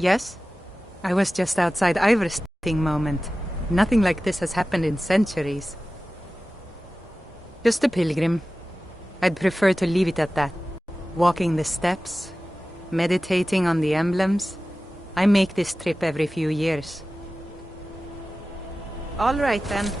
Yes? I was just outside Iverstein moment. Nothing like this has happened in centuries. Just a pilgrim. I'd prefer to leave it at that. Walking the steps, meditating on the emblems. I make this trip every few years. All right then.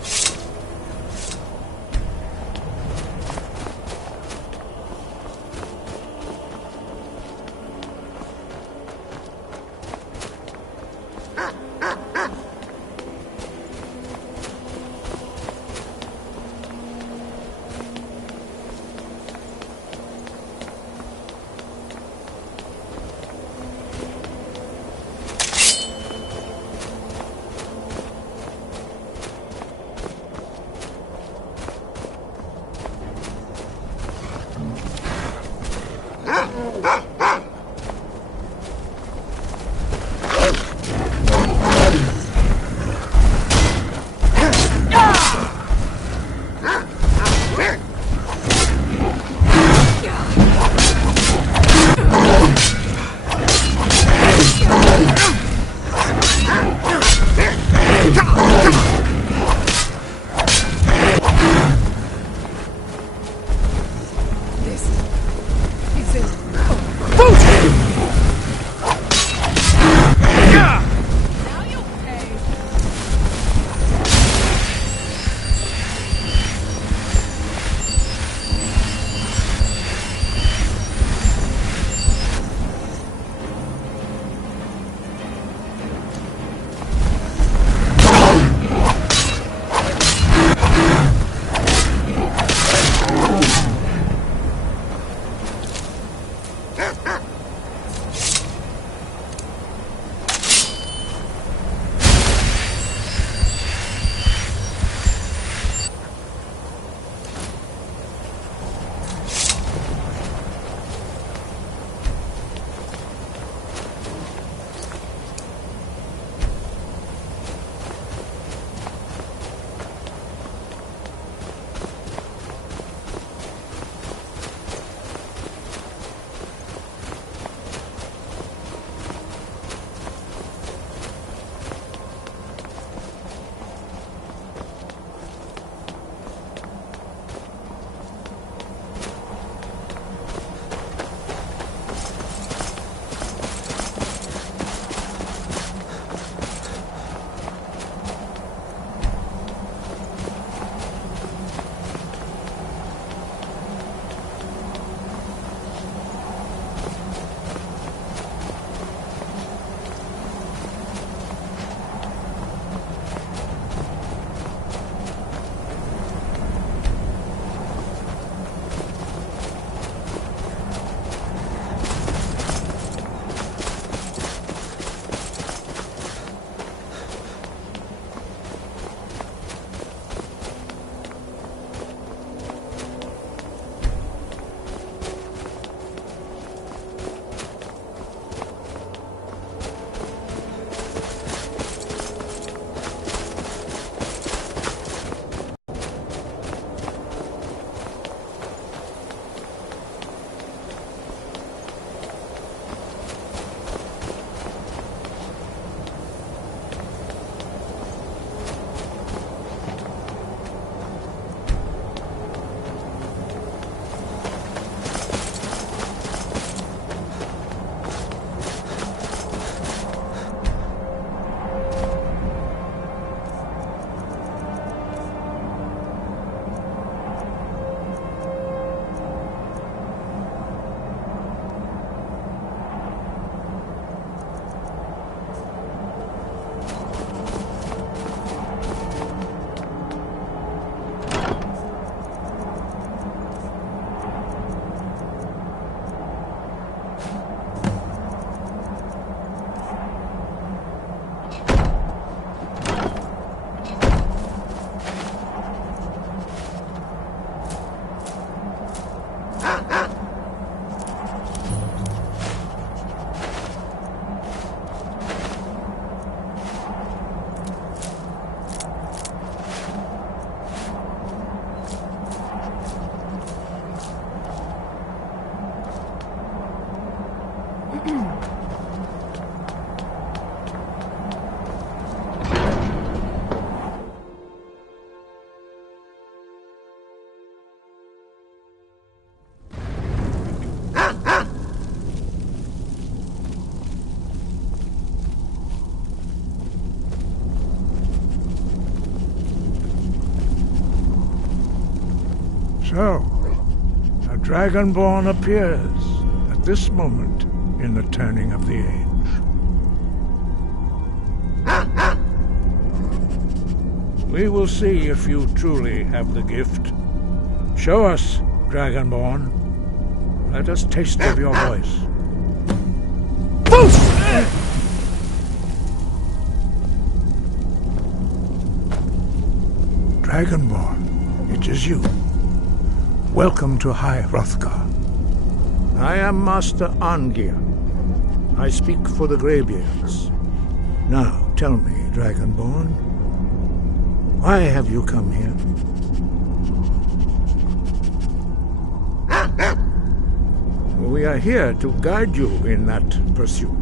So, a Dragonborn appears at this moment in the turning of the age. We will see if you truly have the gift. Show us, Dragonborn. Let us taste of your voice. Dragonborn, it is you. Welcome to High Hrothgar. I am Master Arngeir. I speak for the Greybeards. Now, tell me, Dragonborn, why have you come here? We are here to guide you in that pursuit,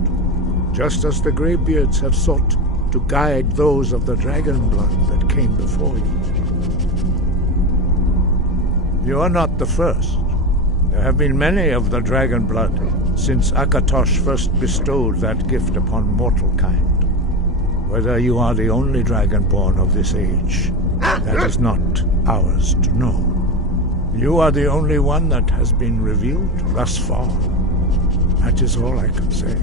just as the Greybeards have sought to guide those of the dragon blood that came before you. You are not the first. There have been many of the dragon blood since Akatosh first bestowed that gift upon mortal kind. Whether you are the only dragonborn of this age, that is not ours to know. You are the only one that has been revealed thus far. That is all I can say.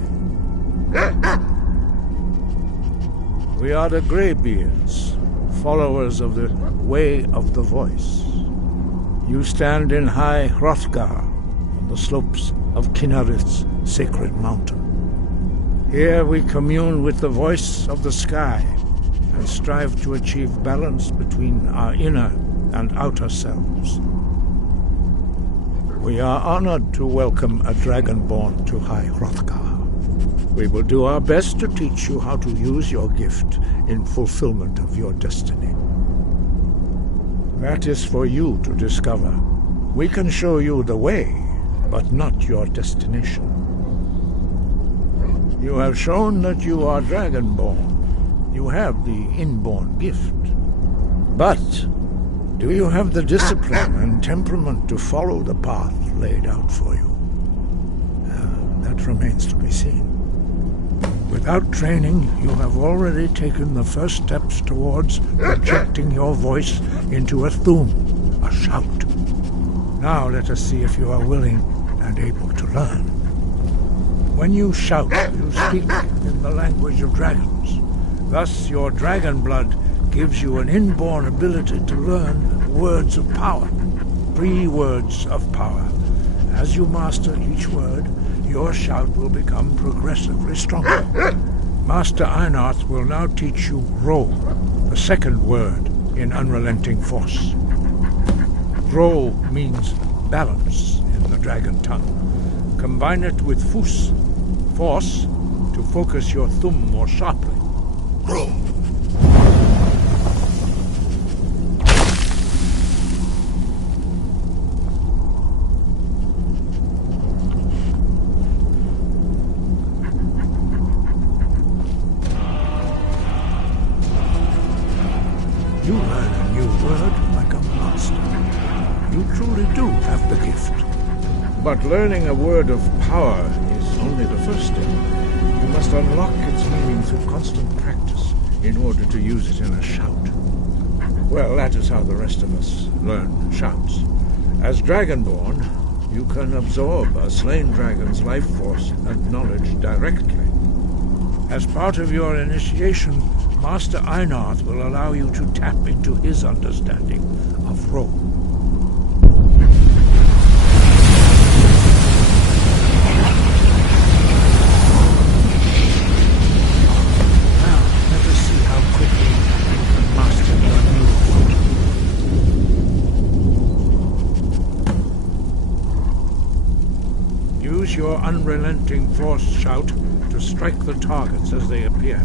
We are the Greybeards, followers of the Way of the Voice. You stand in High Hrothgar, on the slopes of Kinnarith's sacred mountain. Here we commune with the voice of the sky and strive to achieve balance between our inner and outer selves. We are honored to welcome a Dragonborn to High Hrothgar. We will do our best to teach you how to use your gift in fulfillment of your destiny. That is for you to discover. We can show you the way, but not your destination. You have shown that you are Dragonborn. You have the inborn gift. But do you have the discipline and temperament to follow the path laid out for you? That remains to be seen. Without training, you have already taken the first steps towards projecting your voice into a thum, a shout. Now let us see if you are willing and able to learn. When you shout, you speak in the language of dragons. Thus, your dragon blood gives you an inborn ability to learn words of power, 3 words of power. As you master each word, your shout will become progressively stronger. Master Einarth will now teach you Ro, the 2nd word in Unrelenting Force. Ro means balance in the dragon tongue. Combine it with Fus, force, to focus your thumb more sharply. Ro. You learn a new word like a master. You truly do have the gift. But learning a word of power is only the first step. You must unlock its meaning through constant practice in order to use it in a shout. Well, that is how the rest of us learn shouts. As Dragonborn, you can absorb a slain dragon's life force and knowledge directly. As part of your initiation, Master Einarth will allow you to tap into his understanding of Ro. Now, let us see how quickly you can master your new word. Use your unrelenting force shout to strike the targets as they appear.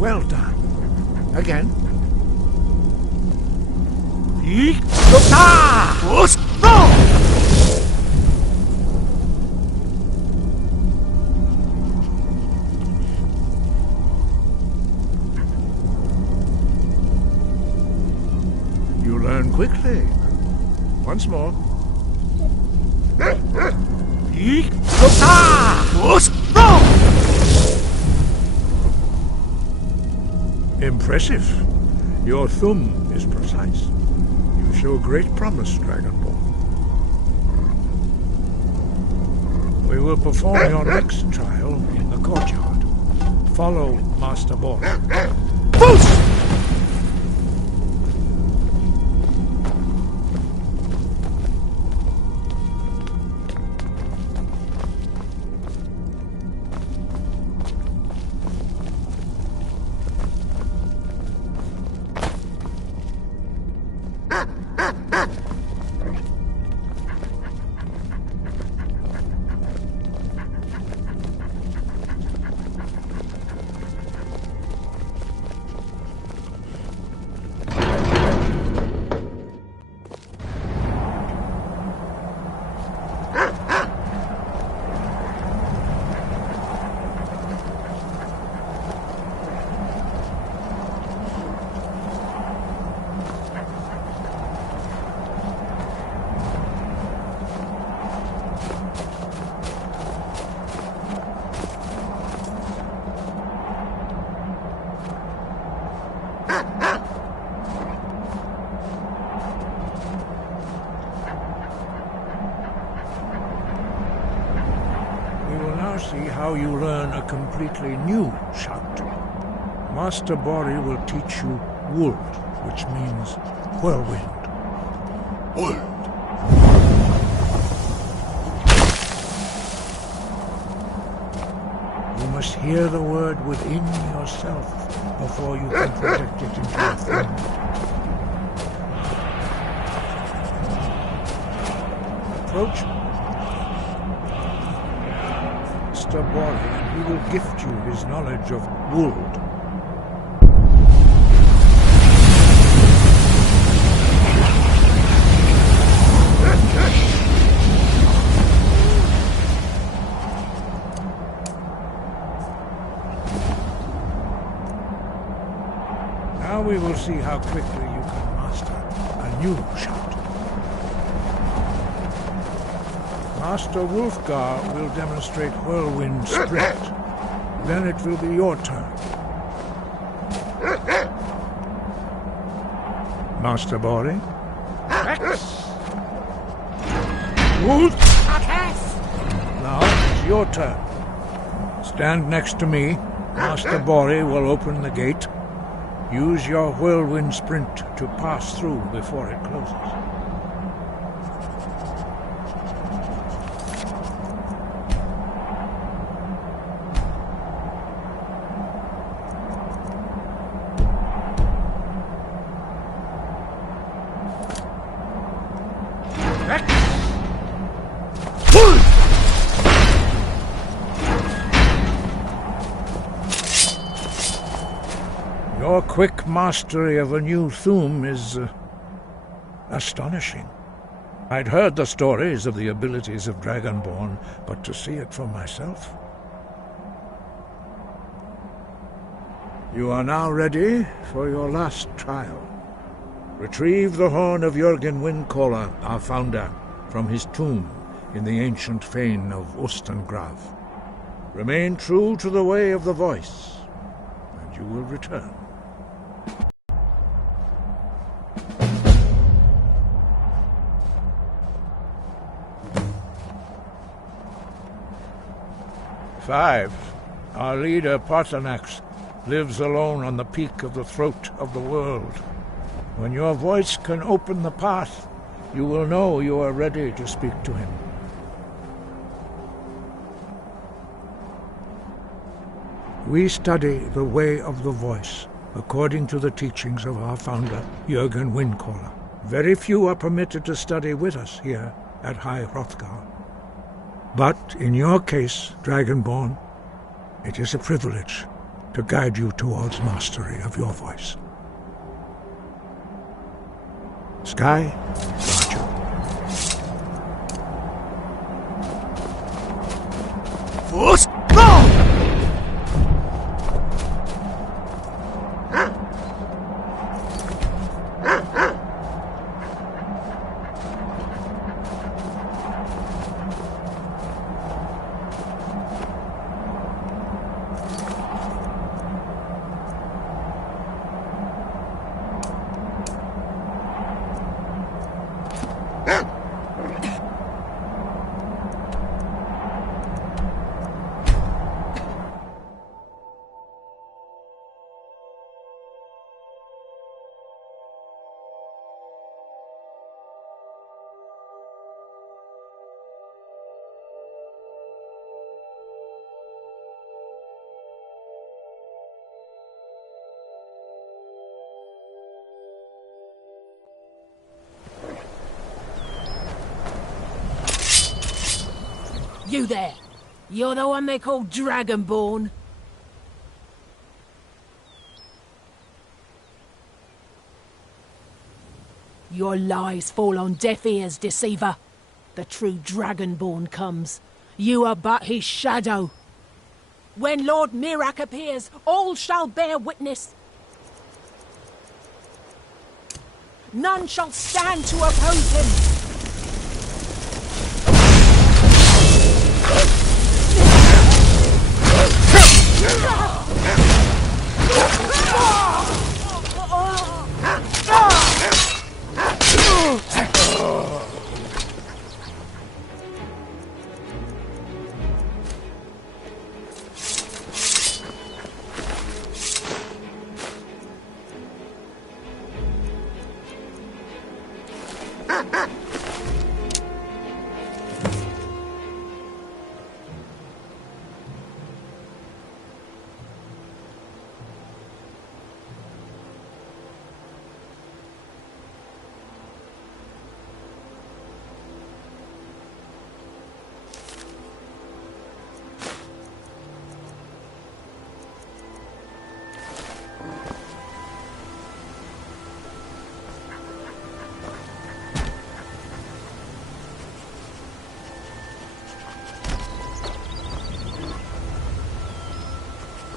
Well done. Again. You learn quickly. Once more. Impressive. Your thumb is precise. You show great promise, Dragonborn. We will perform your next trial in the courtyard. Follow Master Ball. Boost! See how you learn a completely new shout. Master Bori will teach you Wold, which means whirlwind. Wold. You must hear the word within yourself before you can project it into your thumb. Approach Master Bori, and he will gift you his knowledge of Wold. Now we will see how quickly you can master a new shout. Master Wolfgar will demonstrate Whirlwind Sprint. Then it will be your turn. Master Bori? Wolf! Now it's your turn. Stand next to me. Master Bori will open the gate. Use your Whirlwind Sprint to pass through before it closes. Your quick mastery of a new Thum is astonishing. I'd heard the stories of the abilities of Dragonborn, but to see it for myself. You are now ready for your last trial. Retrieve the horn of Jürgen Windcaller, our founder, from his tomb in the ancient fane of Ostengrav. Remain true to the way of the voice, and you will return. Five. Our leader, Parthenax, lives alone on the peak of the throat of the world. When your voice can open the path, you will know you are ready to speak to him. We study the way of the voice, according to the teachings of our founder, Jürgen Windcaller. Very few are permitted to study with us here at High Hrothgar. But in your case, Dragonborn, it is a privilege to guide you towards mastery of your voice. Sky, Roger. Force, go! You there. You're the one they call Dragonborn. Your lies fall on deaf ears, deceiver. The true Dragonborn comes. You are but his shadow. When Lord Mirak appears, all shall bear witness. None shall stand to oppose him.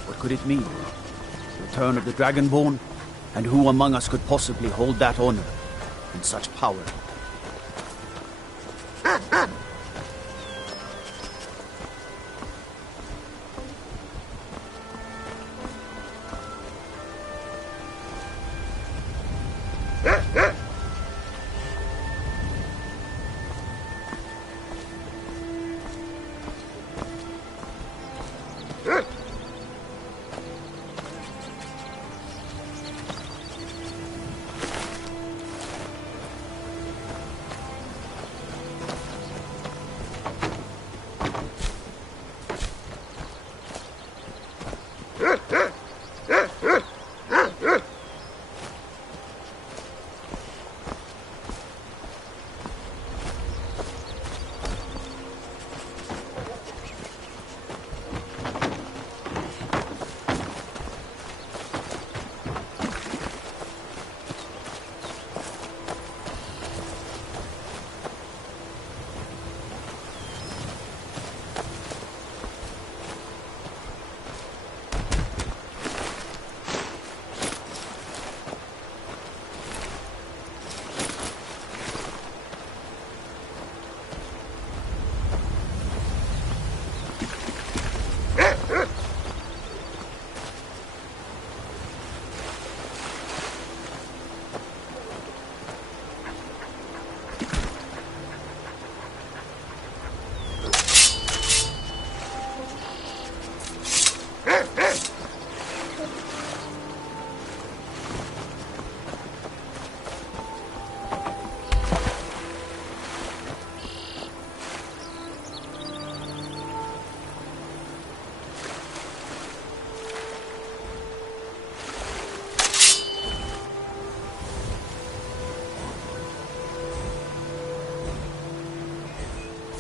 What could it mean? The return of the Dragonborn? And who among us could possibly hold that honor and such power?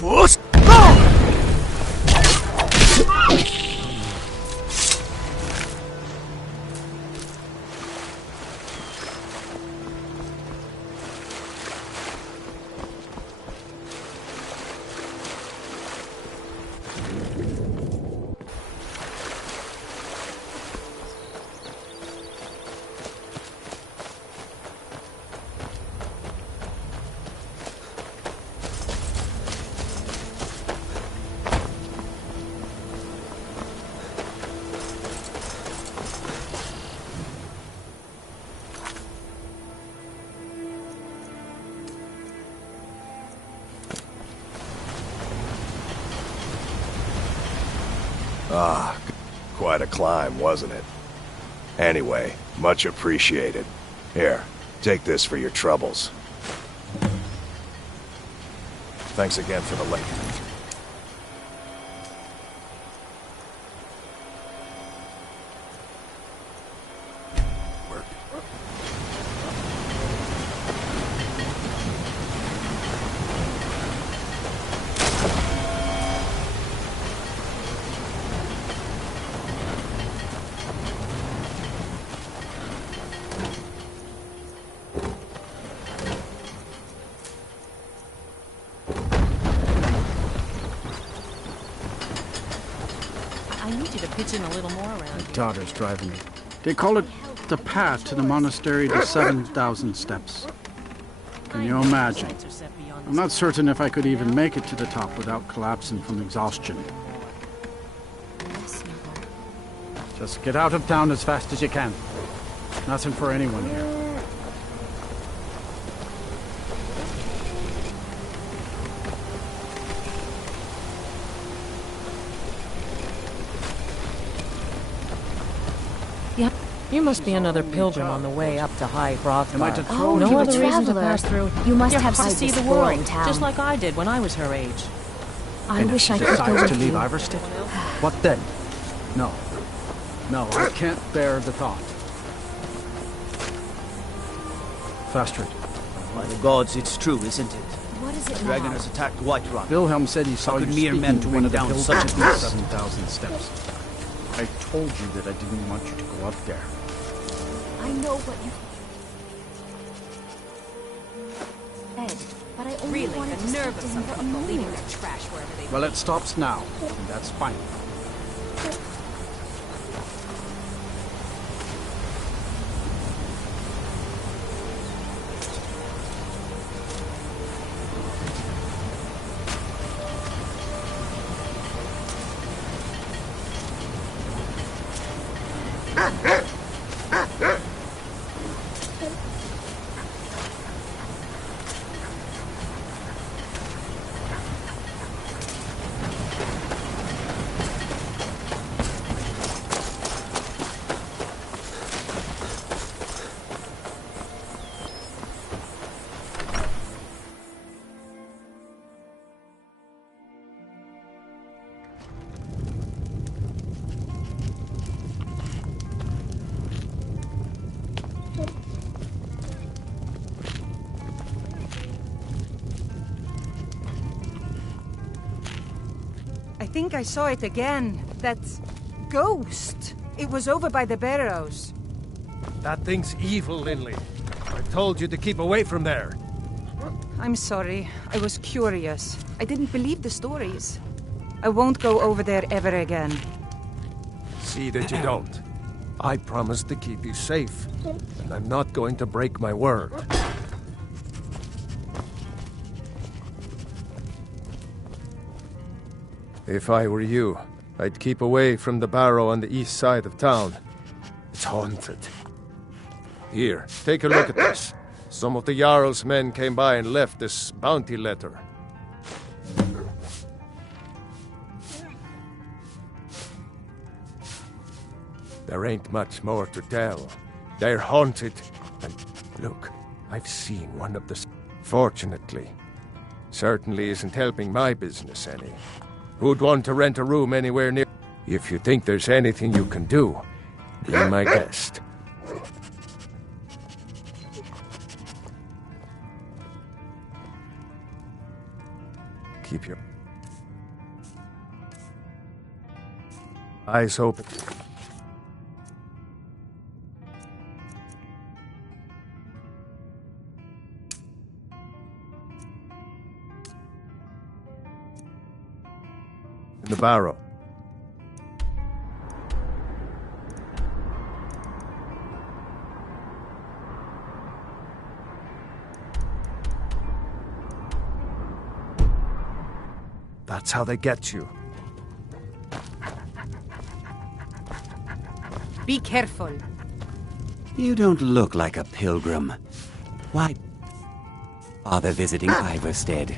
Force! Ah, quite a climb, wasn't it? Anyway, much appreciated. Here, take this for your troubles. Thanks again for the link. pitching a little more around My here. daughter's driving me. They call it the path to the monastery to 7,000 steps. Can you imagine? Sights are set beyond I'm not certain if I could even make it to the top without collapsing from exhaustion. Just get out of town as fast as you can. Nothing for anyone here. You must be another pilgrim on the way up to High Rothbar. Am I to throw Oh, no you're a other reason to traveler. pass through. You must You're have to seen see this the world, boring town. just like I did when I was her age. I wish I could go Decides with to leave you. Iverstead? What then? No. No, I can't bear the thought. Fastrid. By the gods, it's true, isn't it? What is The it dragon now? has attacked Whiterun. Wilhelm said he saw How you could mere speaking men to bring one of the down pilgrims such a at beast? 7,000 steps. I told you that I didn't want you to go up there. I know what you... Ed, but I only wanted to speak to him for a moment. trash wherever they Well, it stops now, and that's fine. I think I saw it again. That ghost. It was over by the barrows. That thing's evil, Lindley. I told you to keep away from there. I'm sorry. I was curious. I didn't believe the stories. I won't go over there ever again. See that you don't. I promised to keep you safe, and I'm not going to break my word. If I were you, I'd keep away from the barrow on the east side of town. It's haunted. Here, take a look at this. Some of the Jarl's men came by and left this bounty letter. There ain't much more to tell. They're haunted. And look, I've seen one of the... Fortunately. Certainly isn't helping my business any. Who'd want to rent a room anywhere near... If you think there's anything you can do, be my guest. Keep your eyes open. In the barrow. That's how they get you. Be careful. You don't look like a pilgrim. Why bother visiting Iverstead?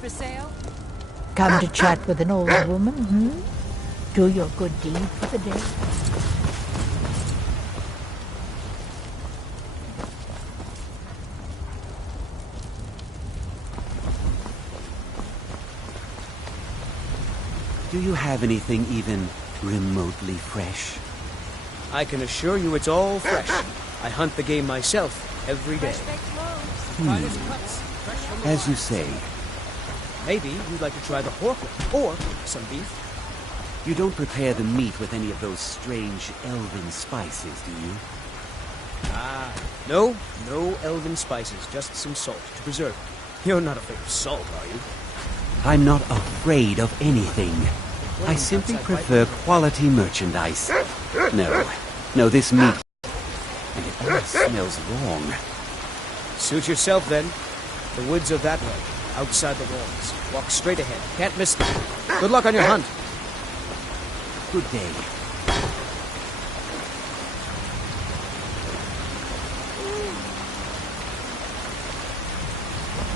For sale? Come to chat with an old woman, Do your good deed for the day. Do you have anything even remotely fresh? I can assure you it's all fresh. I hunt the game myself every day. As you say. Maybe you'd like to try the pork or some beef. You don't prepare the meat with any of those strange elven spices, do you? Ah, no elven spices, just some salt to preserve it. You're not afraid of salt, are you? I'm not afraid of anything. I simply prefer quality merchandise. No, this meat... And it almost smells wrong. Suit yourself, then. The woods are that way, outside the walls. Walk straight ahead. Can't miss them. Good luck on your hunt. Good day.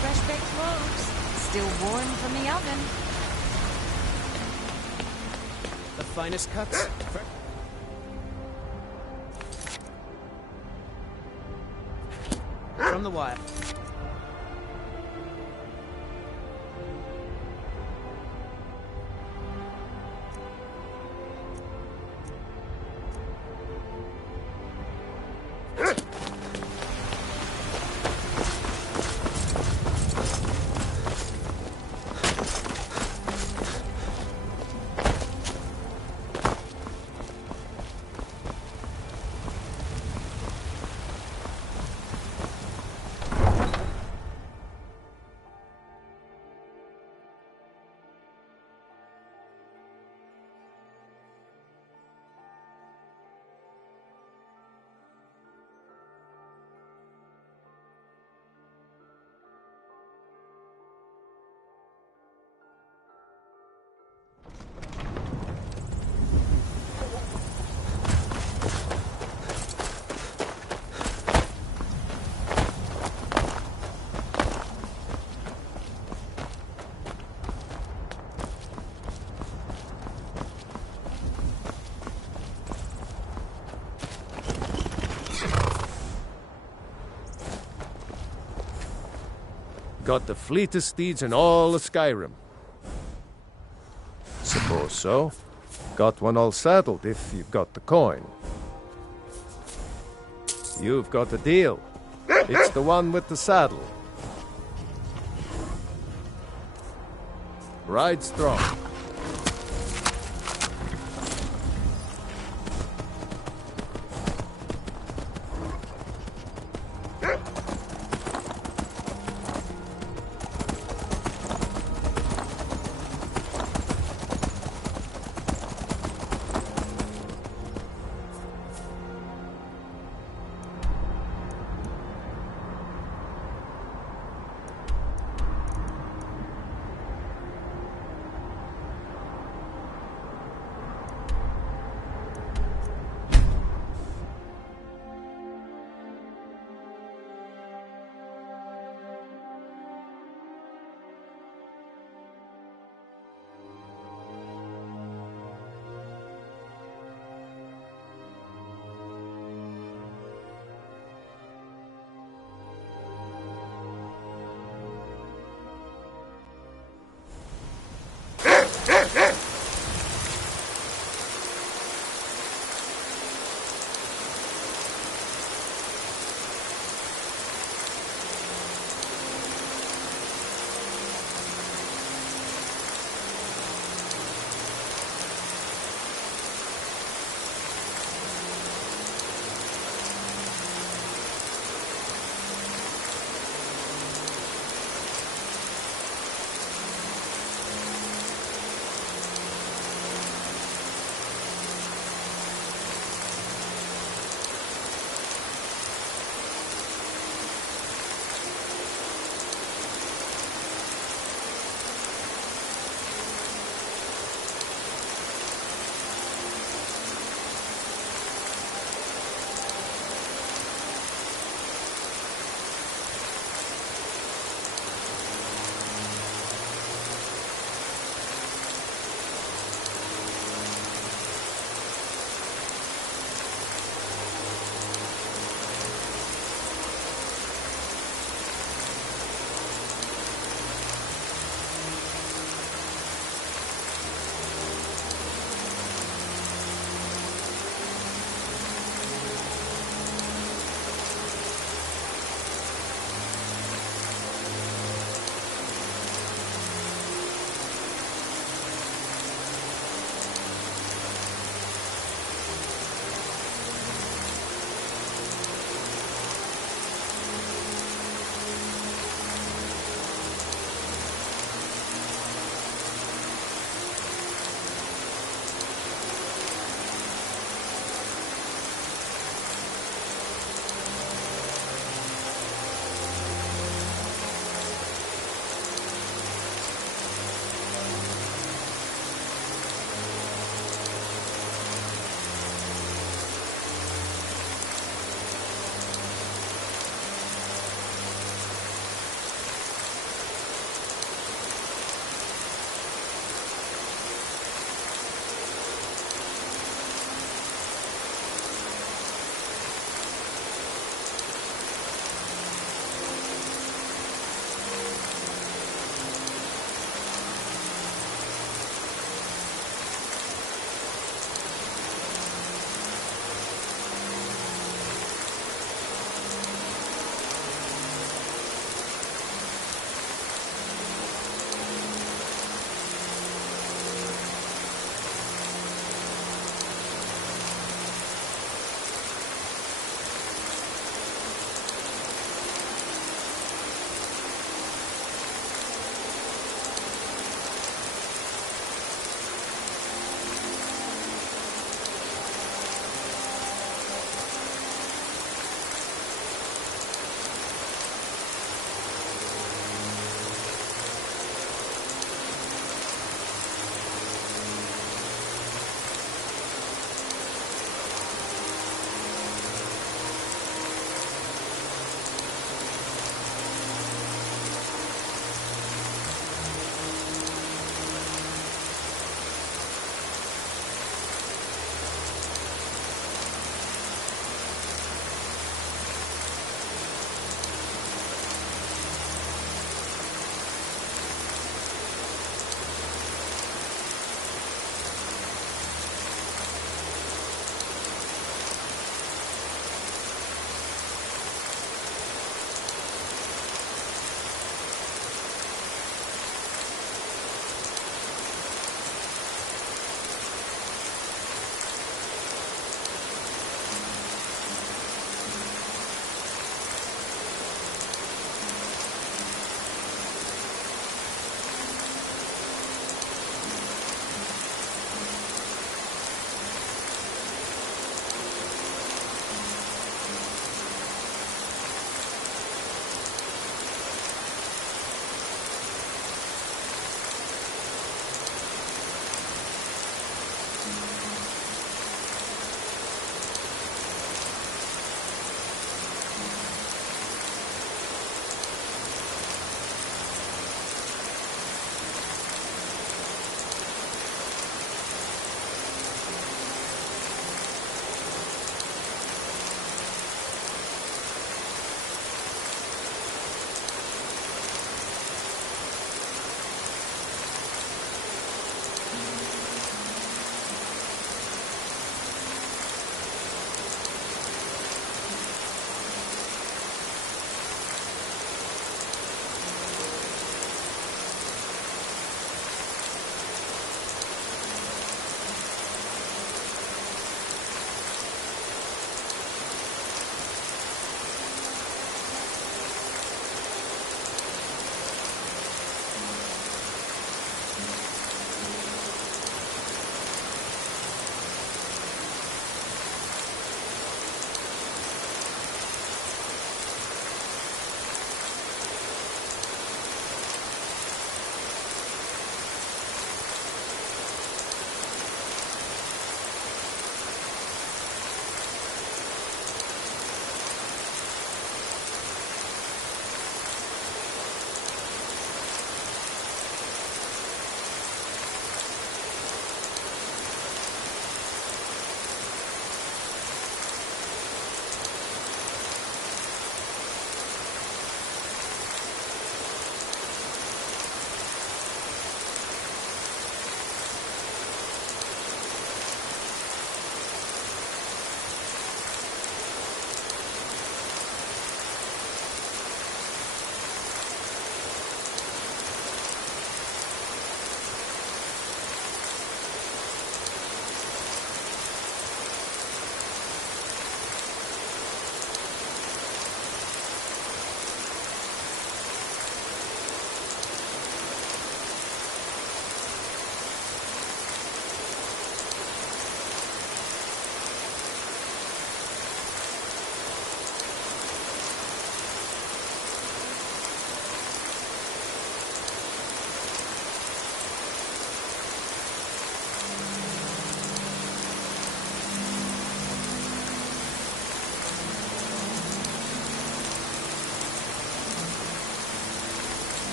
Fresh baked loaves, still warm from the oven. The finest cuts. From the wild. Got the fleetest steeds in all of Skyrim. Suppose so. Got one all saddled if you've got the coin. You've got the deal. It's the one with the saddle. Ride strong.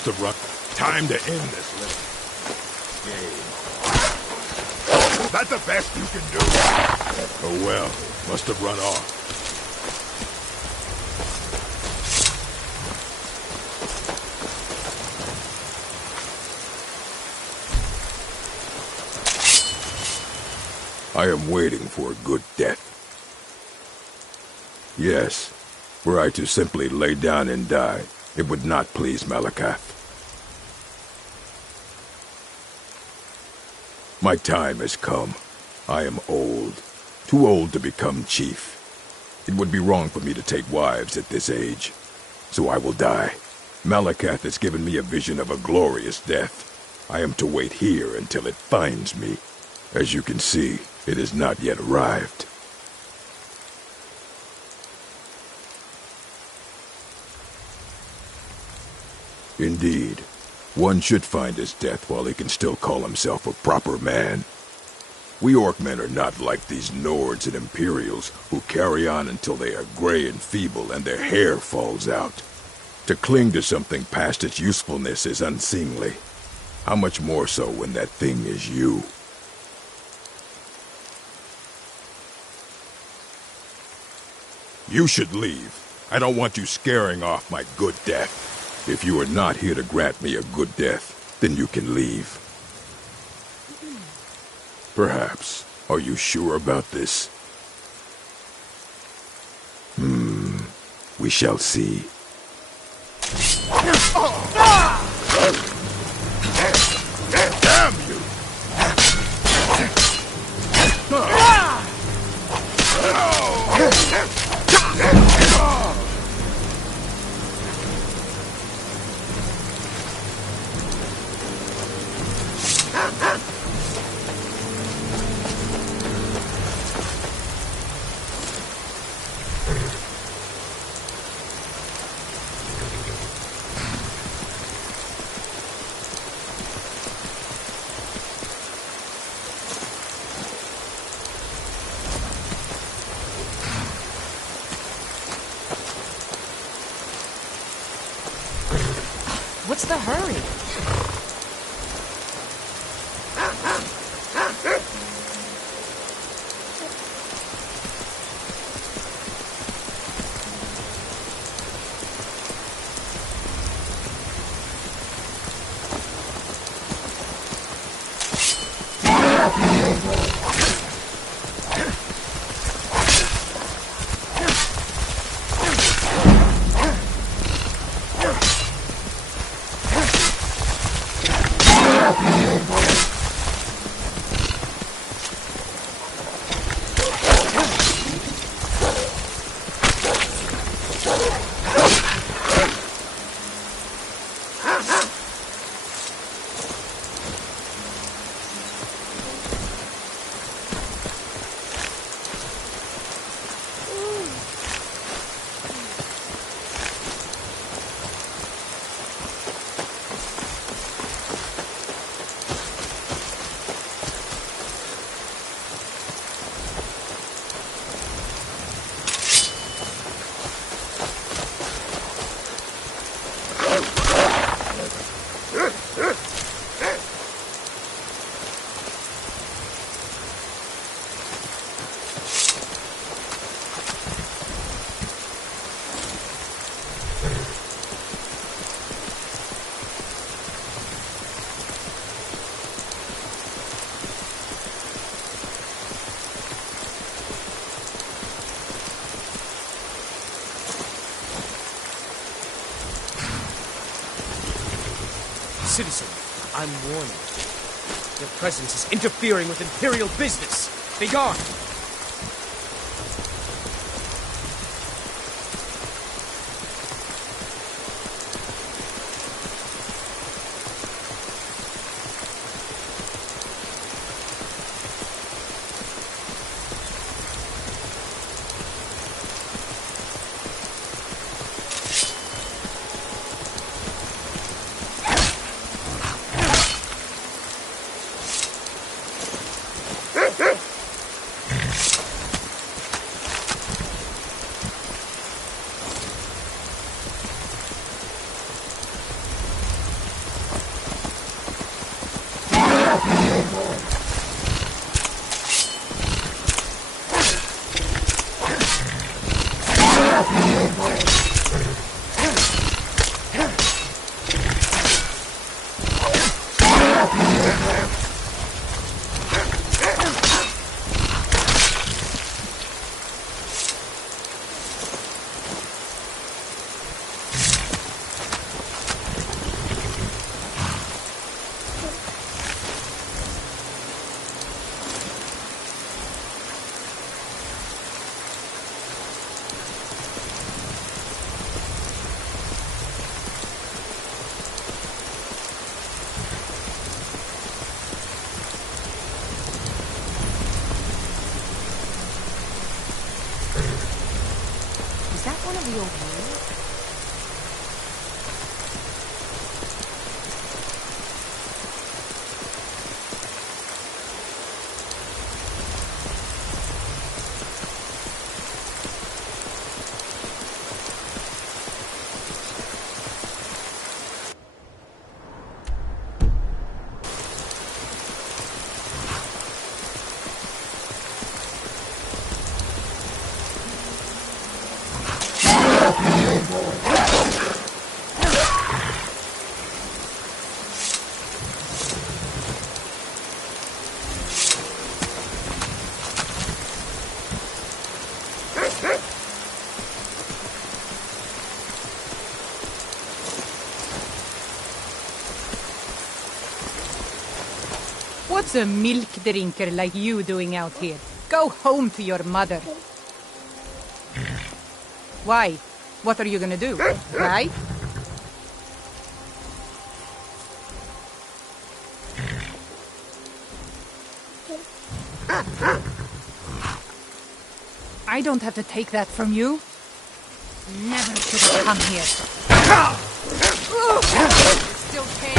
Must have run. Time to end this little game. That the best you can do? Oh well, must have run off. I am waiting for a good death. Yes, were I to simply lay down and die, it would not please Malakath. My time has come. I am old. Too old to become chief. It would be wrong for me to take wives at this age. So I will die. Malakath has given me a vision of a glorious death. I am to wait here until it finds me. As you can see, it has not yet arrived. Indeed, one should find his death while he can still call himself a proper man. We Orcmen are not like these Nords and Imperials who carry on until they are gray and feeble and their hair falls out. To cling to something past its usefulness is unseemly. How much more so when that thing is you? You should leave. I don't want you scaring off my good death. If you are not here to grant me a good death, then you can leave. Perhaps. Are you sure about this? We shall see. Damn you! What's the hurry? Citizen, I'm warning you. Your presence is interfering with Imperial business. Begone! Is that one of the old men? What's a milk drinker like you doing out here? Go home to your mother. Why? What are you gonna do? Right? I don't have to take that from you. Never should have come here. Still can.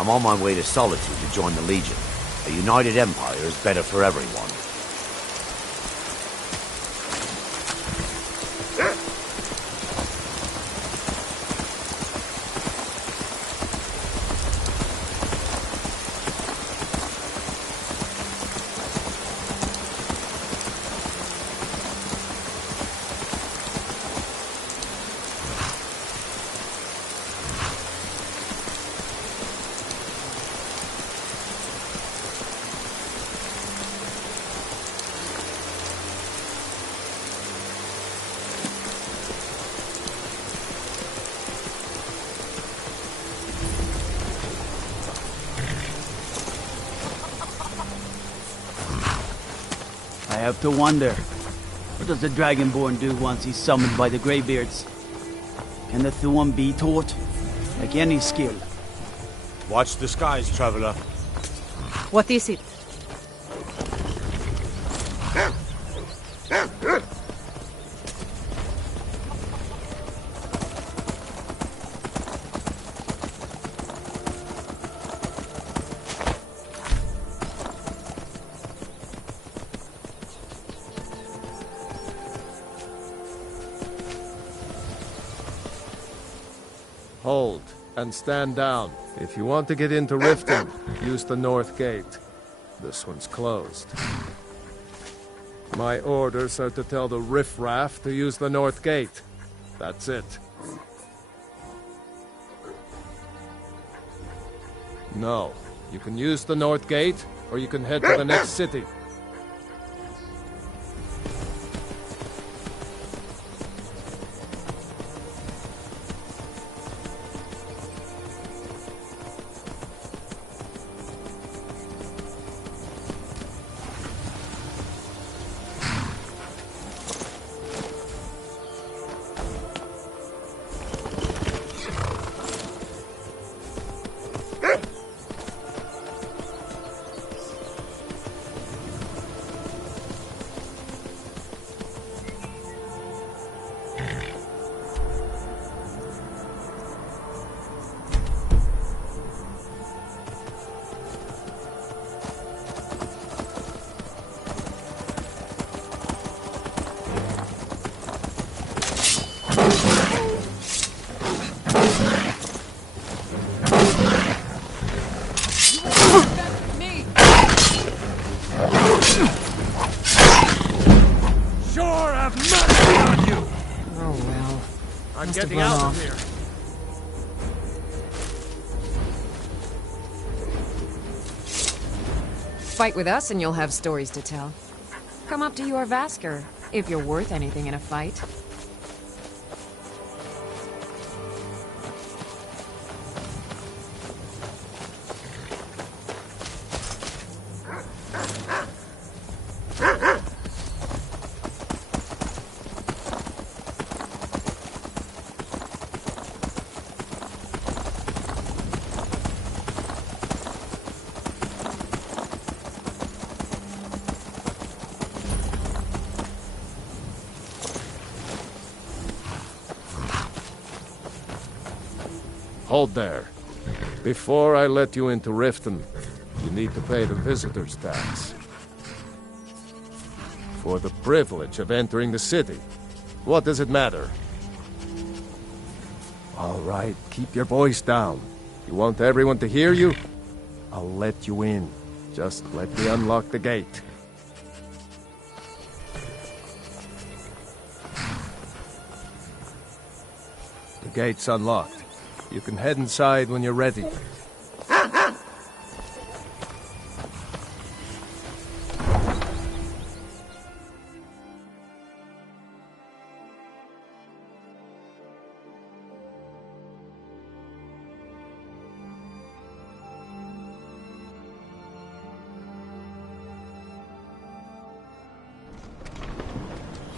I'm on my way to Solitude to join the Legion. A united empire is better for everyone. I have to wonder, what does the Dragonborn do once he's summoned by the Greybeards? Can the Thuum be taught? Like any skill? Watch the skies, traveler. What is it? Hold, and stand down. If you want to get into Riften, use the north gate. This one's closed. My orders are to tell the riffraff to use the north gate. That's it. No, you can use the north gate, or you can head to the next city. I'm getting out of here. Fight with us and you'll have stories to tell. Come up to your Vasker, if you're worth anything in a fight. Hold there. Before I let you into Riften, you need to pay the visitor's tax. For the privilege of entering the city. What does it matter? All right, keep your voice down. You want everyone to hear you? I'll let you in. Just let me unlock the gate. The gate's unlocked. You can head inside when you're ready.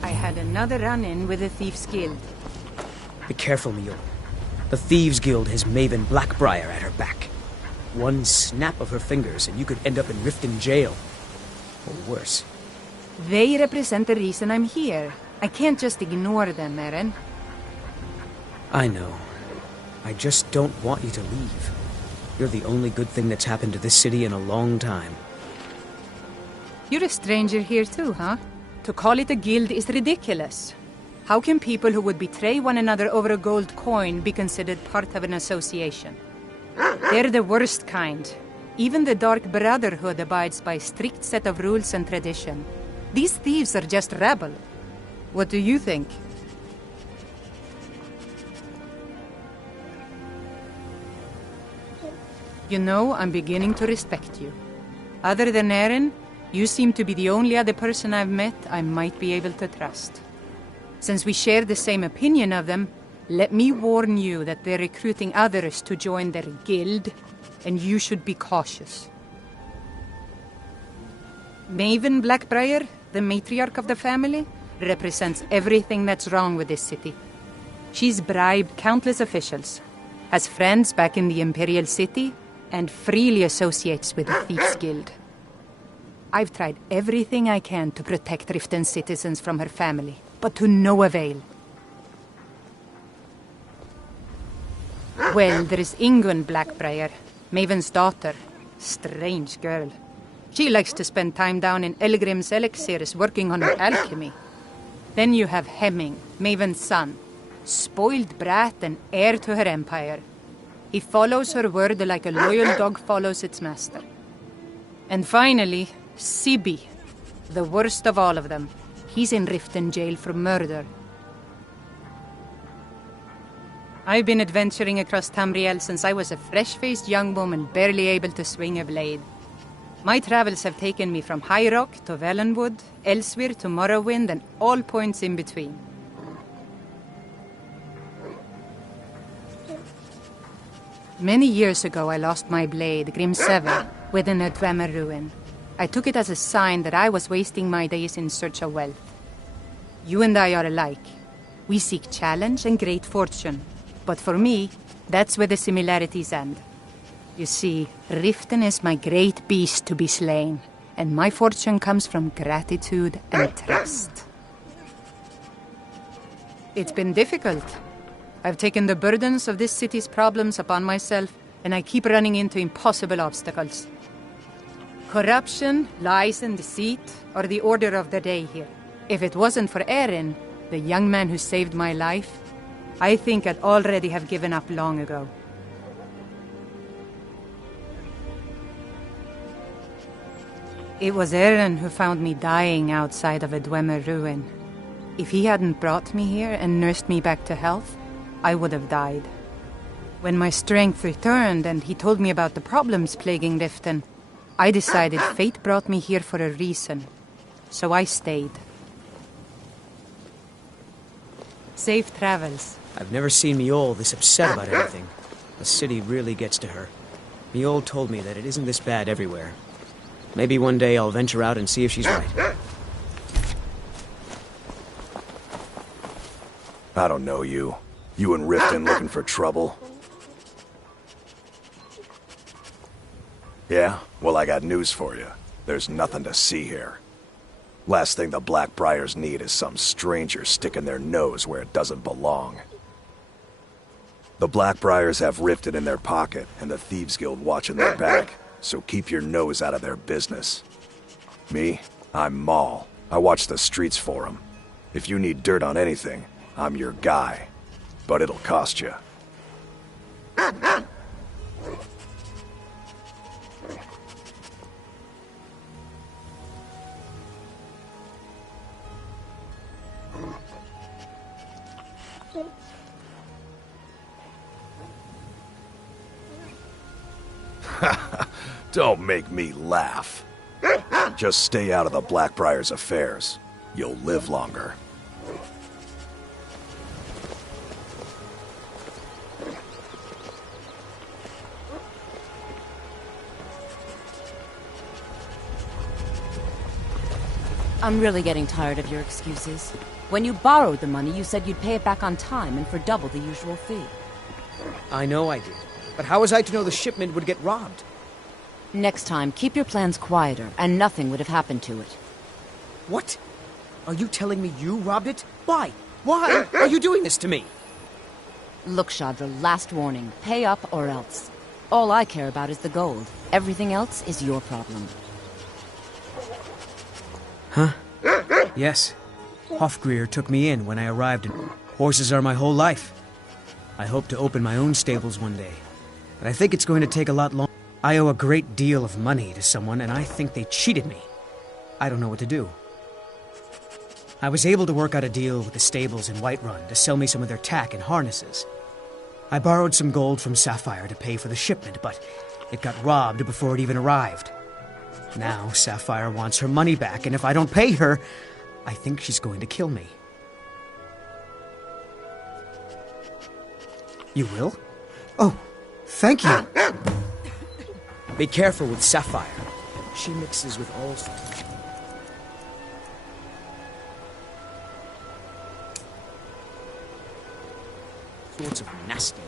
I had another run-in with the Thieves' Guild. Be careful, Mule. The Thieves' Guild has Maven Blackbriar at her back. One snap of her fingers and you could end up in Riften jail. Or worse. They represent the reason I'm here. I can't just ignore them, Eren. I know. I just don't want you to leave. You're the only good thing that's happened to this city in a long time. You're a stranger here too, huh? To call it a guild is ridiculous. How can people who would betray one another over a gold coin be considered part of an association? They're the worst kind. Even the Dark Brotherhood abides by a strict set of rules and tradition. These thieves are just rabble. What do you think? You know, I'm beginning to respect you. Other than Eren, you seem to be the only other person I've met I might be able to trust. Since we share the same opinion of them, let me warn you that they're recruiting others to join their guild, and you should be cautious. Maven Blackbriar, the matriarch of the family, represents everything that's wrong with this city. She's bribed countless officials, has friends back in the Imperial City, and freely associates with the Thieves Guild. I've tried everything I can to protect Riften's citizens from her family, but to no avail. Well, there is Ingun Blackbriar, Maven's daughter. Strange girl. She likes to spend time down in Elgrim's elixirs working on her alchemy. Then you have Hemming, Maven's son, spoiled brat and heir to her empire. He follows her word like a loyal dog follows its master. And finally, Sibi, the worst of all of them. He's in Riften jail for murder. I've been adventuring across Tamriel since I was a fresh-faced young woman barely able to swing a blade. My travels have taken me from High Rock to Valenwood, Elsewhere to Morrowind, and all points in between. Many years ago I lost my blade, Grimsever, within a Dwemer ruin. I took it as a sign that I was wasting my days in search of wealth. You and I are alike. We seek challenge and great fortune. But for me, that's where the similarities end. You see, Riften is my great beast to be slain, and my fortune comes from gratitude and trust. It's been difficult. I've taken the burdens of this city's problems upon myself, and I keep running into impossible obstacles. Corruption, lies, and deceit are the order of the day here. If it wasn't for Eren, the young man who saved my life, I think I'd already have given up long ago. It was Eren who found me dying outside of a Dwemer ruin. If he hadn't brought me here and nursed me back to health, I would have died. When my strength returned and he told me about the problems plaguing Riften, I decided fate brought me here for a reason. So I stayed. Safe travels. I've never seen Miol this upset about anything. The city really gets to her. Miol told me that it isn't this bad everywhere. Maybe one day I'll venture out and see if she's right. I don't know you. You and Riften looking for trouble? Yeah? Well, I got news for you. There's nothing to see here. Last thing the Blackbriars need is some stranger sticking their nose where it doesn't belong. The Blackbriars have Riften in their pocket, and the Thieves Guild watching their back, so keep your nose out of their business. Me? I'm Maul. I watch the streets for them. If you need dirt on anything, I'm your guy. But it'll cost you. Don't make me laugh. Just stay out of the Blackbriar's affairs. You'll live longer. I'm really getting tired of your excuses. When you borrowed the money, you said you'd pay it back on time and for double the usual fee. I know I did. But how was I to know the shipment would get robbed? Next time, keep your plans quieter, and nothing would have happened to it. What? Are you telling me you robbed it? Why? Why are you doing this to me? Look, Shadra, last warning. Pay up or else. All I care about is the gold. Everything else is your problem. Huh? Yes. Hofgreer took me in when I arrived, and horses are my whole life. I hope to open my own stables one day, but I think it's going to take a lot longer. I owe a great deal of money to someone, and I think they cheated me. I don't know what to do. I was able to work out a deal with the stables in Whiterun to sell me some of their tack and harnesses. I borrowed some gold from Sapphire to pay for the shipment, but it got robbed before it even arrived. Now Sapphire wants her money back, and if I don't pay her, I think she's going to kill me. You will? Oh, thank you. Be careful with Sapphire. She mixes with all sorts of nasty.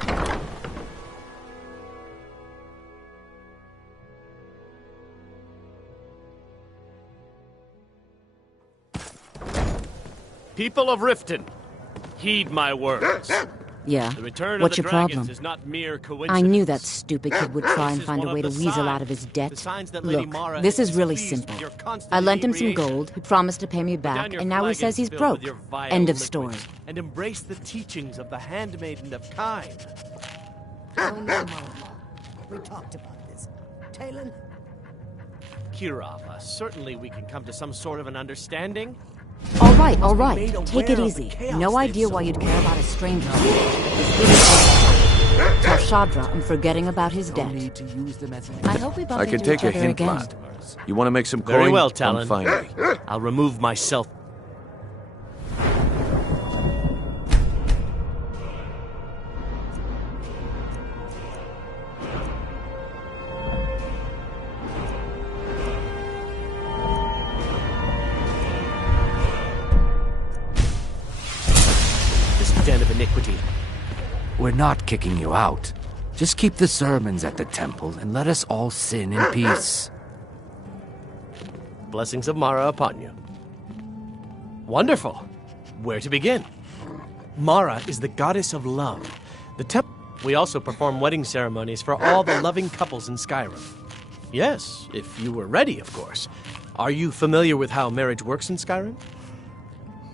People of Riften, heed my words. Yeah? The return What's of the your dragons problem? is not mere coincidence. I knew that stupid kid would try and find a way to weasel out of his debt. Look, this is really simple. I lent him some gold, he promised to pay me back, and now he says he's broke. End of story. And embrace the teachings of the handmaiden of Kine. We talked about this. Talon? Kirava, certainly we can come to some sort of an understanding. All right. Take it easy. No idea why you'd care about a stranger. Tell Shadra I'm forgetting about his debt. I hope we bump I can into take each a other hint, again. lad. You want to make some coin? Very well, Come Talon. find me. I'll remove myself. Den of iniquity. We're not kicking you out. Just keep the sermons at the temple and let us all sin in peace. Blessings of Mara upon you. Wonderful. Where to begin? Mara is the goddess of love. We also perform wedding ceremonies for all the loving couples in Skyrim. Yes, if you were ready, of course. Are you familiar with how marriage works in Skyrim?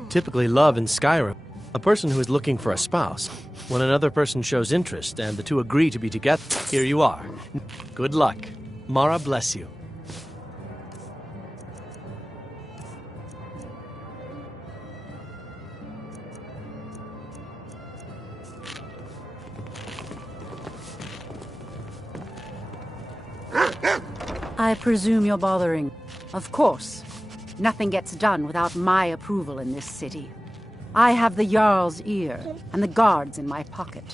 Typically, love in Skyrim, a person who is looking for a spouse. When another person shows interest and the two agree to be together, here you are. Good luck. Mara bless you. I presume you're bothering. Of course. Nothing gets done without my approval in this city. I have the Jarl's ear, and the guards in my pocket.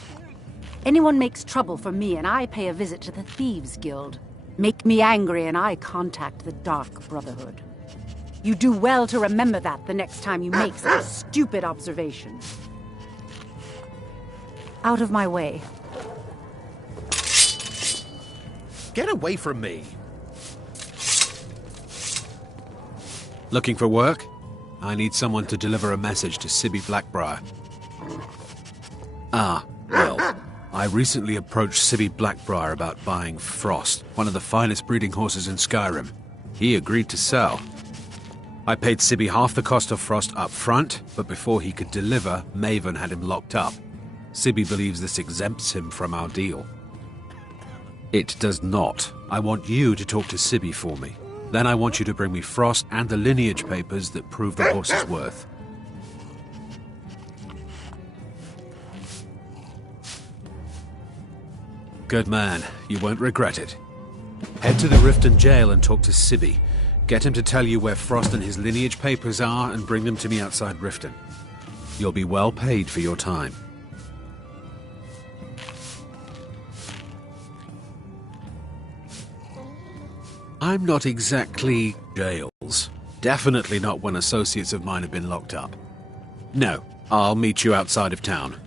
Anyone makes trouble for me, and I pay a visit to the Thieves' Guild. Make me angry, and I contact the Dark Brotherhood. You do well to remember that the next time you make such a stupid observation. Out of my way. Get away from me! Looking for work? I need someone to deliver a message to Sibby Blackbriar. Well, I recently approached Sibby Blackbriar about buying Frost, one of the finest breeding horses in Skyrim. He agreed to sell. I paid Sibby half the cost of Frost up front, but before he could deliver, Maven had him locked up. Sibby believes this exempts him from our deal. It does not. I want you to talk to Sibby for me. Then I want you to bring me Frost and the lineage papers that prove the horse's worth. Good man. You won't regret it. Head to the Riften jail and talk to Sibby. Get him to tell you where Frost and his lineage papers are and bring them to me outside Riften. You'll be well paid for your time. I'm not exactly jails. Definitely not when associates of mine have been locked up. No, I'll meet you outside of town.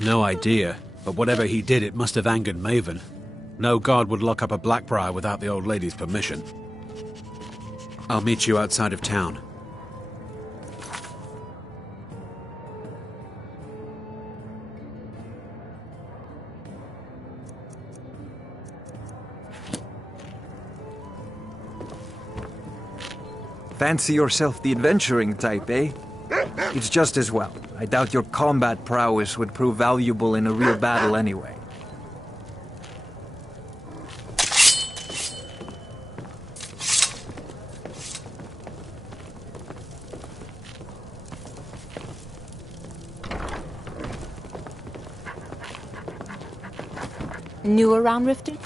No idea, but whatever he did, it must have angered Maven. No guard would lock up a Blackbriar without the old lady's permission. I'll meet you outside of town. Fancy yourself the adventuring type, eh? It's just as well. I doubt your combat prowess would prove valuable in a real battle anyway. New around Riften?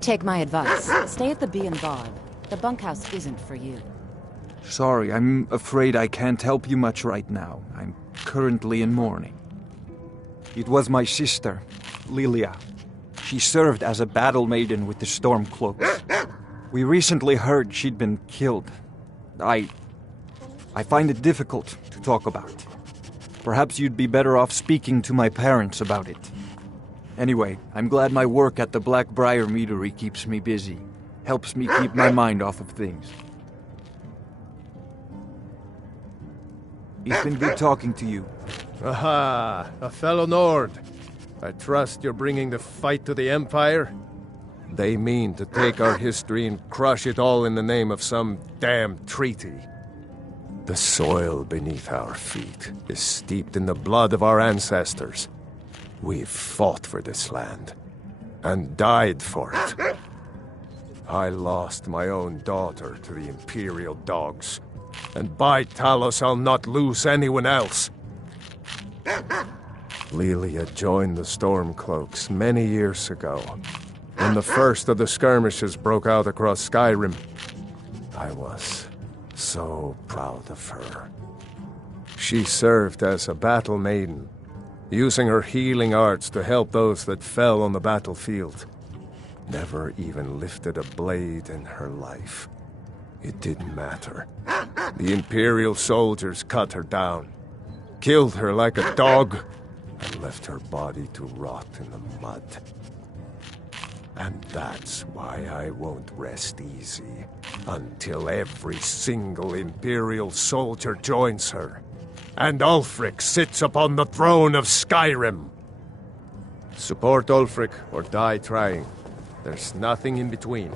Take my advice. Stay at the Bee and Barb. The bunkhouse isn't for you. Sorry, I'm afraid I can't help you much right now. I'm currently in mourning. It was my sister, Lilia. She served as a battle maiden with the Stormcloaks. We recently heard she'd been killed. I find it difficult to talk about. Perhaps you'd be better off speaking to my parents about it. Anyway, I'm glad my work at the Blackbriar Meadery keeps me busy. Helps me keep my mind off of things. It's been good talking to you. Aha! A fellow Nord. I trust you're bringing the fight to the Empire? They mean to take our history and crush it all in the name of some damn treaty. The soil beneath our feet is steeped in the blood of our ancestors. We've fought for this land, and died for it. I lost my own daughter to the Imperial dogs, and by Talos I'll not lose anyone else. Lilia joined the Stormcloaks many years ago, when the first of the skirmishes broke out across Skyrim. I was so proud of her. She served as a battle maiden, using her healing arts to help those that fell on the battlefield. Never even lifted a blade in her life. It didn't matter. The Imperial soldiers cut her down, killed her like a dog, and left her body to rot in the mud. And that's why I won't rest easy until every single Imperial soldier joins her, and Ulfric sits upon the throne of Skyrim. Support Ulfric or die trying. There's nothing in between.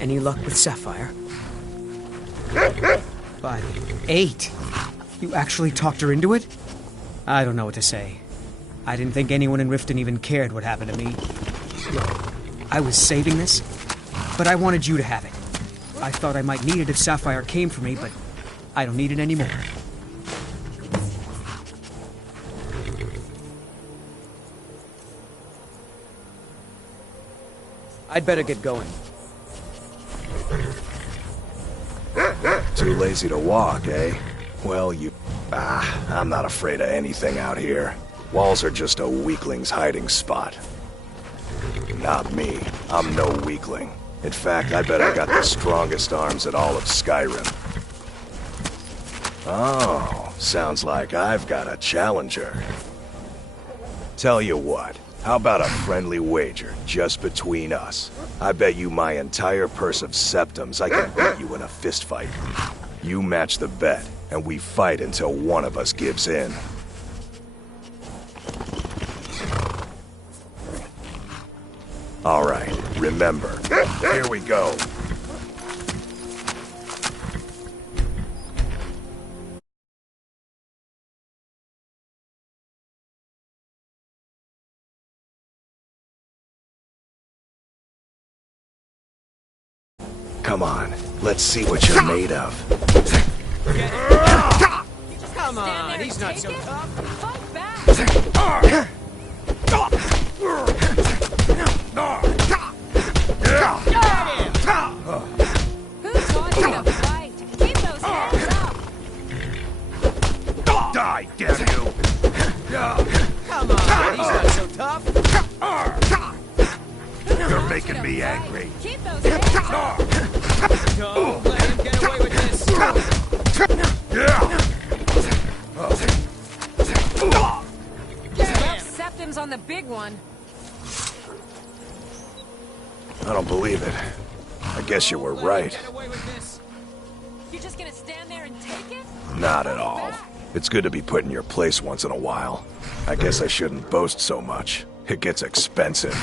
Any luck with Sapphire? 5, 8. You actually talked her into it? I don't know what to say. I didn't think anyone in Riften even cared what happened to me. Look, I was saving this, but I wanted you to have it. I thought I might need it if Sapphire came for me, but I don't need it anymore. I'd better get going. Too lazy to walk, eh? Well, I'm not afraid of anything out here. Walls are just a weakling's hiding spot. Not me. I'm no weakling. In fact, I bet I got the strongest arms in all of Skyrim. Oh, sounds like I've got a challenger. Tell you what, How about a friendly wager, just between us? I bet you my entire purse of septums I can beat you in a fistfight. You match the bet, and we fight until one of us gives in. All right, remember, here we go. Come on, let's see what you're made of. Come on, he's not so tough. Fight back! Who taught you to fight? Keep those hands up! Die, damn you! Come on, he's not so tough. You're making me angry. Keep those hands up! Don't let him get away with this. Septum's on the big one. I don't believe it. I guess you were right. You're just gonna stand there and take it? Not at all. It's good to be put in your place once in a while. I guess I shouldn't boast so much. It gets expensive.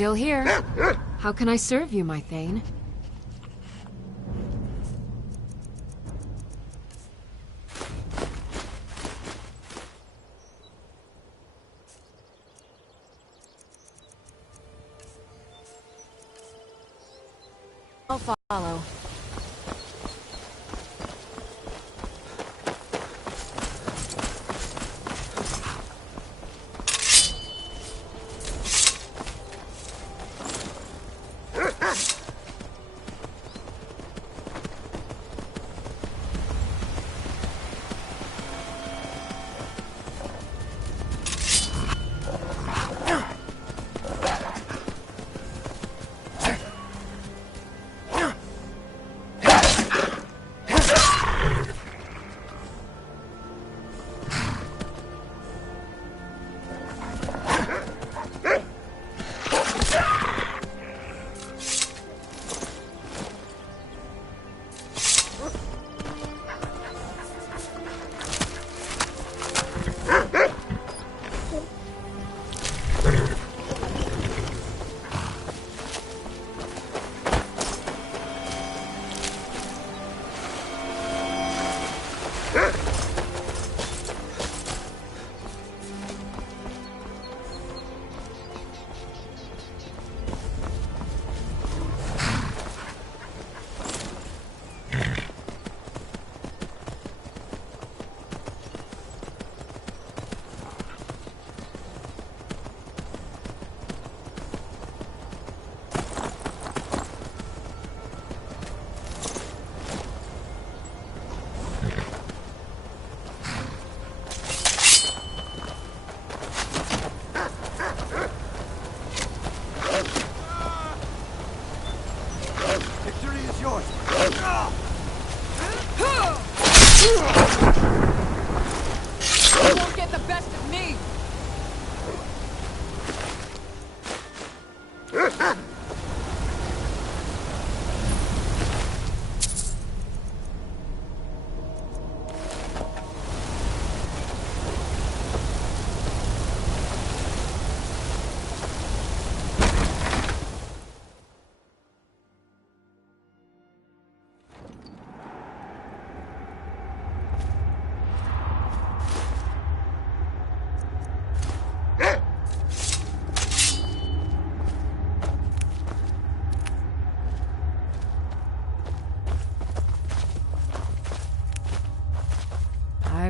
Still here. How can I serve you, my Thane? I'll follow.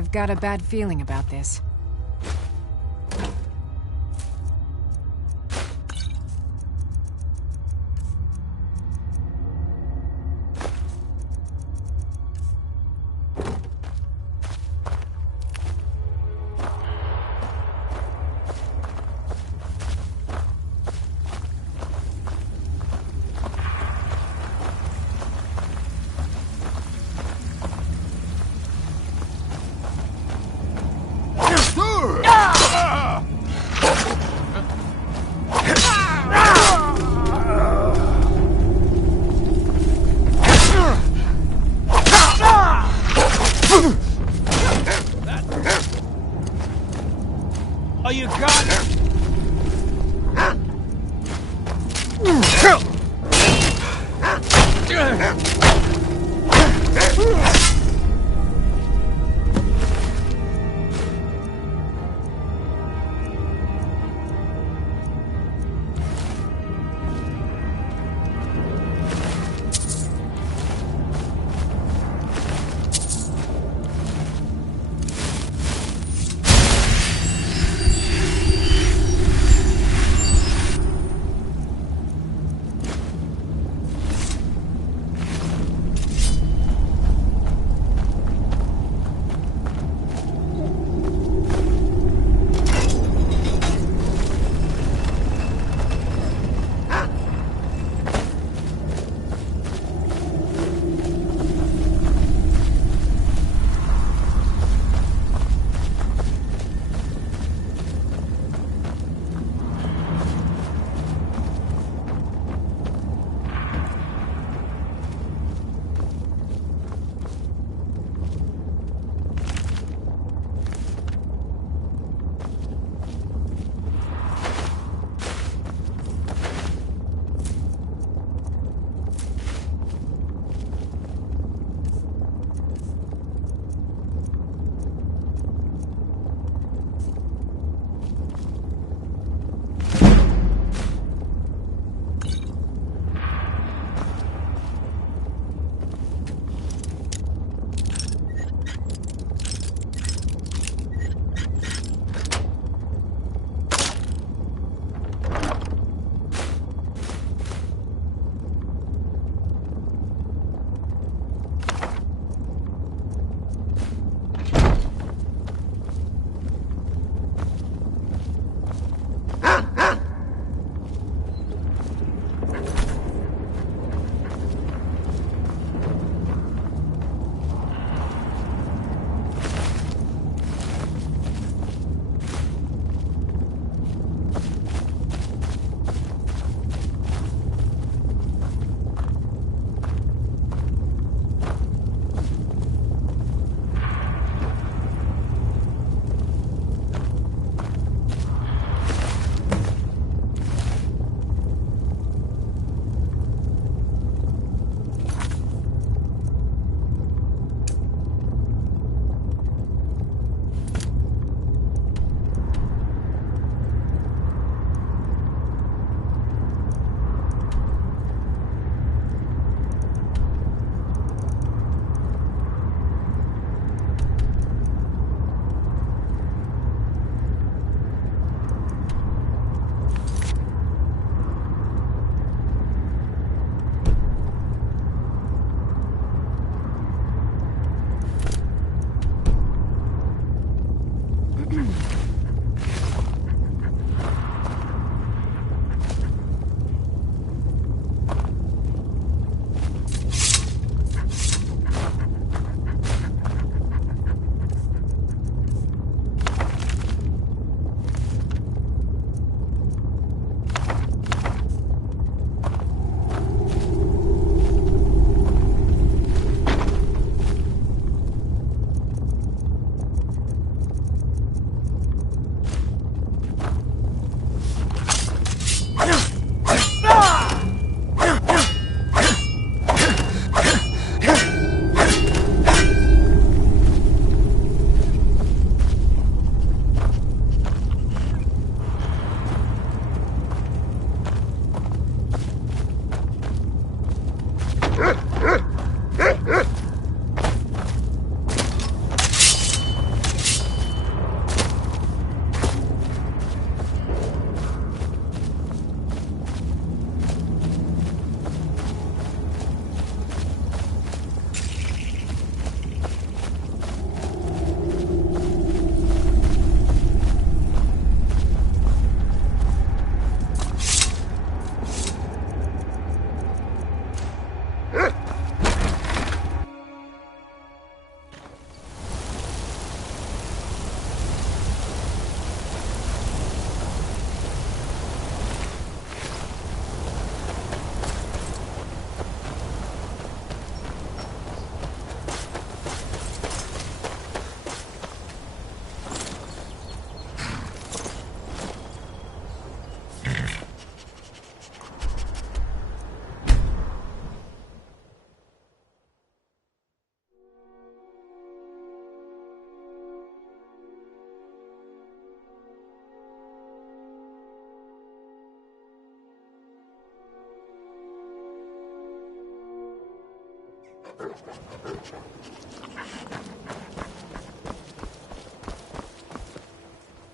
I've got a bad feeling about this.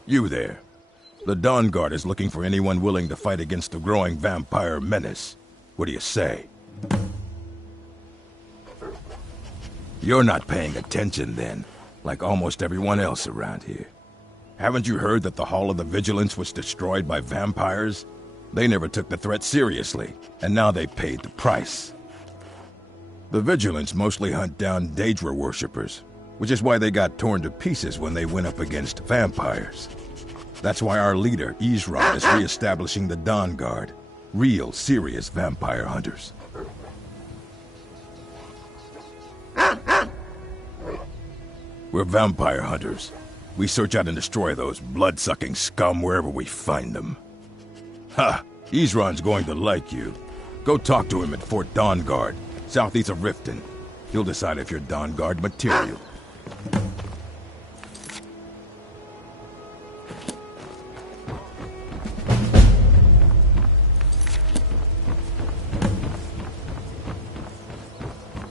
You there. The Dawn Guard is looking for anyone willing to fight against the growing vampire menace. What do you say? You're not paying attention then, like almost everyone else around here. Haven't you heard that the Hall of the Vigilance was destroyed by vampires? They never took the threat seriously, and now they paid the price. The Vigilance mostly hunt down Daedra worshippers, which is why they got torn to pieces when they went up against vampires. That's why our leader, Isran, is re-establishing the Dawn Guard. Real, serious vampire hunters. We're vampire hunters. We search out and destroy those blood-sucking scum wherever we find them. Ha! Isran's going to like you. Go talk to him at Fort Dawn Guard, southeast of Riften. He'll decide if you're Dawn Guard material.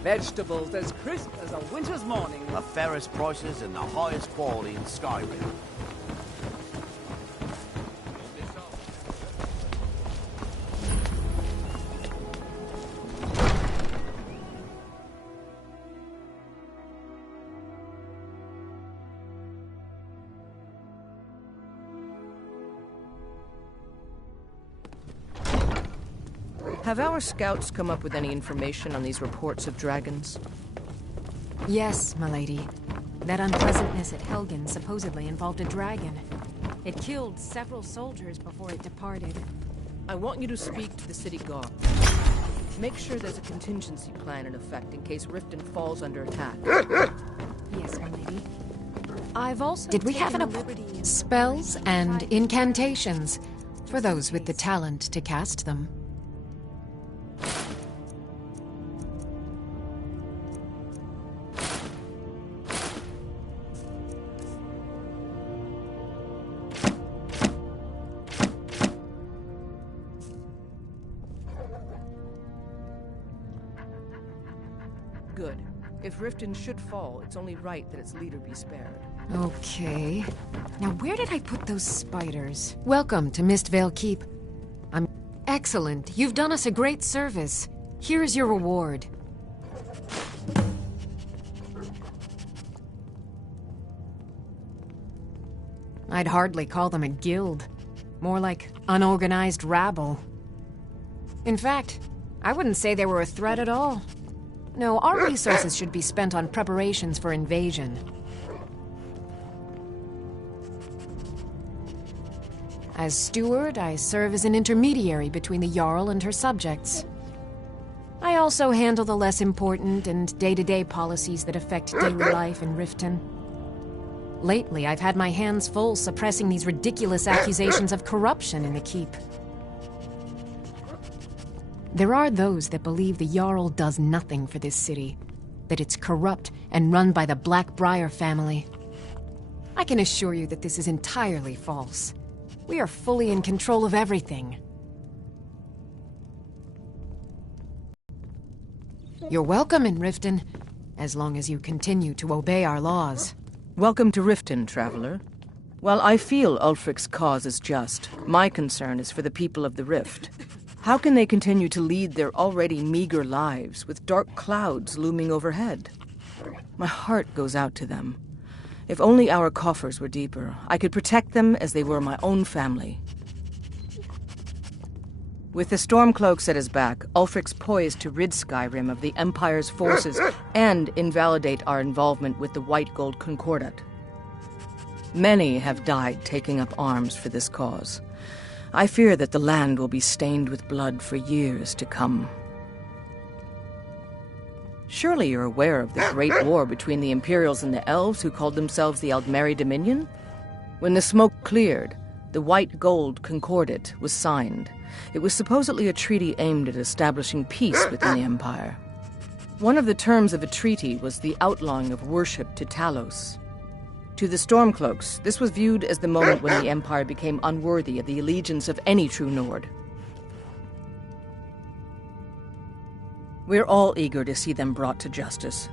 Vegetables as crisp as a winter's morning. The fairest prices and the highest quality in Skyrim. Have our scouts come up with any information on these reports of dragons? Yes, milady. That unpleasantness at Helgen supposedly involved a dragon. It killed several soldiers before it departed. I want you to speak to the city guard. Make sure there's a contingency plan in effect in case Riften falls under attack. Yes, milady. I've also Did we have an spells and incantations for those with the talent to cast them? Good. If Riften should fall, it's only right that its leader be spared. Okay. Now where did I put those spiders? Welcome to Mistvale Keep. I'm... Excellent. You've done us a great service. Here is your reward. I'd hardly call them a guild. More like unorganized rabble. In fact, I wouldn't say they were a threat at all. No, our resources should be spent on preparations for invasion. As steward, I serve as an intermediary between the Jarl and her subjects. I also handle the less important and day-to-day policies that affect daily life in Riften. Lately, I've had my hands full suppressing these ridiculous accusations of corruption in the keep. There are those that believe the Jarl does nothing for this city, that it's corrupt and run by the Blackbriar family. I can assure you that this is entirely false. We are fully in control of everything. You're welcome in Riften, as long as you continue to obey our laws. Welcome to Riften, traveler. While I feel Ulfric's cause is just, my concern is for the people of the Rift. How can they continue to lead their already meager lives with dark clouds looming overhead? My heart goes out to them. If only our coffers were deeper, I could protect them as they were my own family. With the Stormcloaks at his back, Ulfric's poised to rid Skyrim of the Empire's forces and invalidate our involvement with the White Gold Concordat. Many have died taking up arms for this cause. I fear that the land will be stained with blood for years to come. Surely you're aware of the Great War between the Imperials and the Elves who called themselves the Aldmeri Dominion? When the smoke cleared, the White Gold Concordat was signed. It was supposedly a treaty aimed at establishing peace within the Empire. One of the terms of a treaty was the outlawing of worship to Talos. To the Stormcloaks, this was viewed as the moment when the Empire became unworthy of the allegiance of any true Nord. We're all eager to see them brought to justice.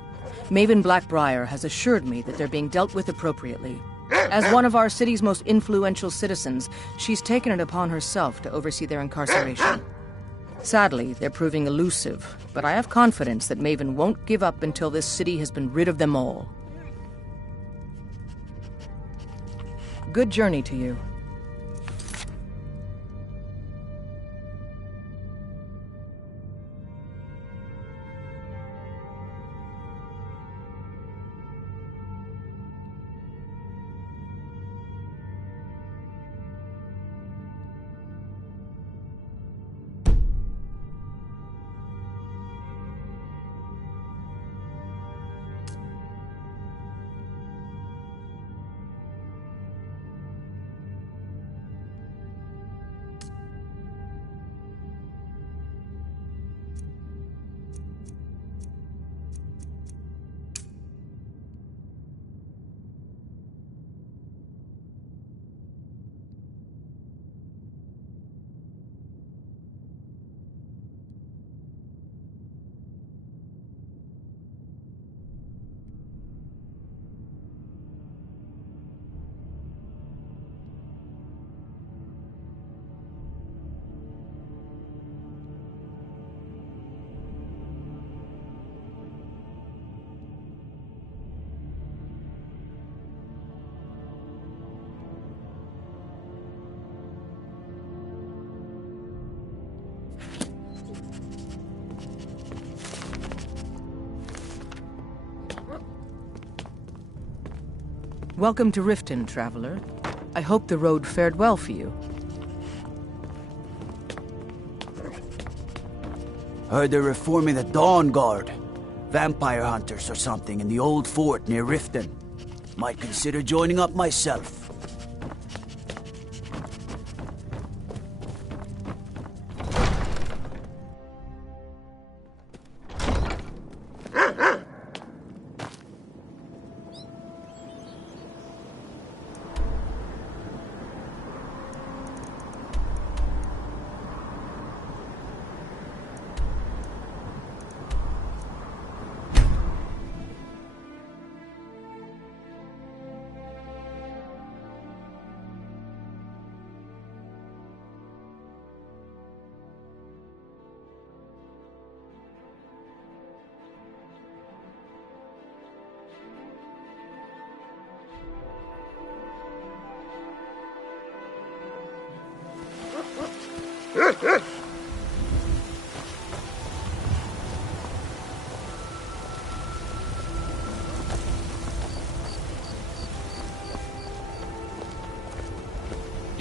Maven Blackbriar has assured me that they're being dealt with appropriately. As one of our city's most influential citizens, she's taken it upon herself to oversee their incarceration. Sadly, they're proving elusive, but I have confidence that Maven won't give up until this city has been rid of them all. Good journey to you. Welcome to Riften, traveler. I hope the road fared well for you. Heard they're reforming the Dawn Guard. Vampire hunters or something in the old fort near Riften. Might consider joining up myself.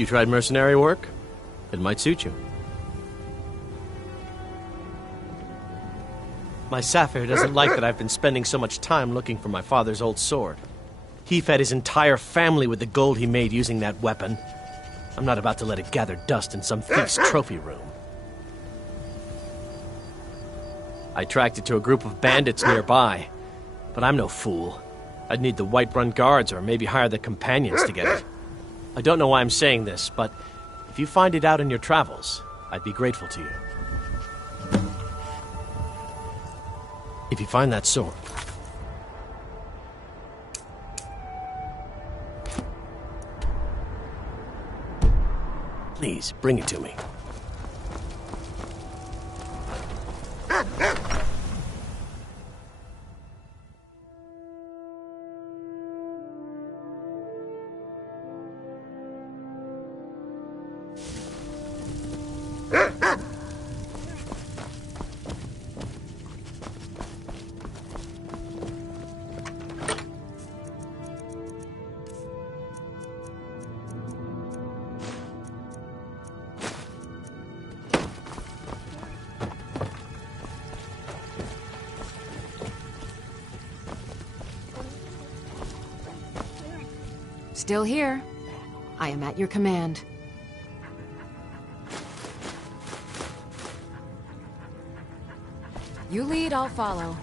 You tried mercenary work? It might suit you. My Sapphire doesn't like that I've been spending so much time looking for my father's old sword. He fed his entire family with the gold he made using that weapon. I'm not about to let it gather dust in some thief's trophy room. I tracked it to a group of bandits nearby, but I'm no fool. I'd need the Whiterun guards or maybe hire the companions to get it. I don't know why I'm saying this, but if you find it out in your travels, I'd be grateful to you. If you find that sword, please bring it to me. Still here. I am at your command. You lead, I'll follow.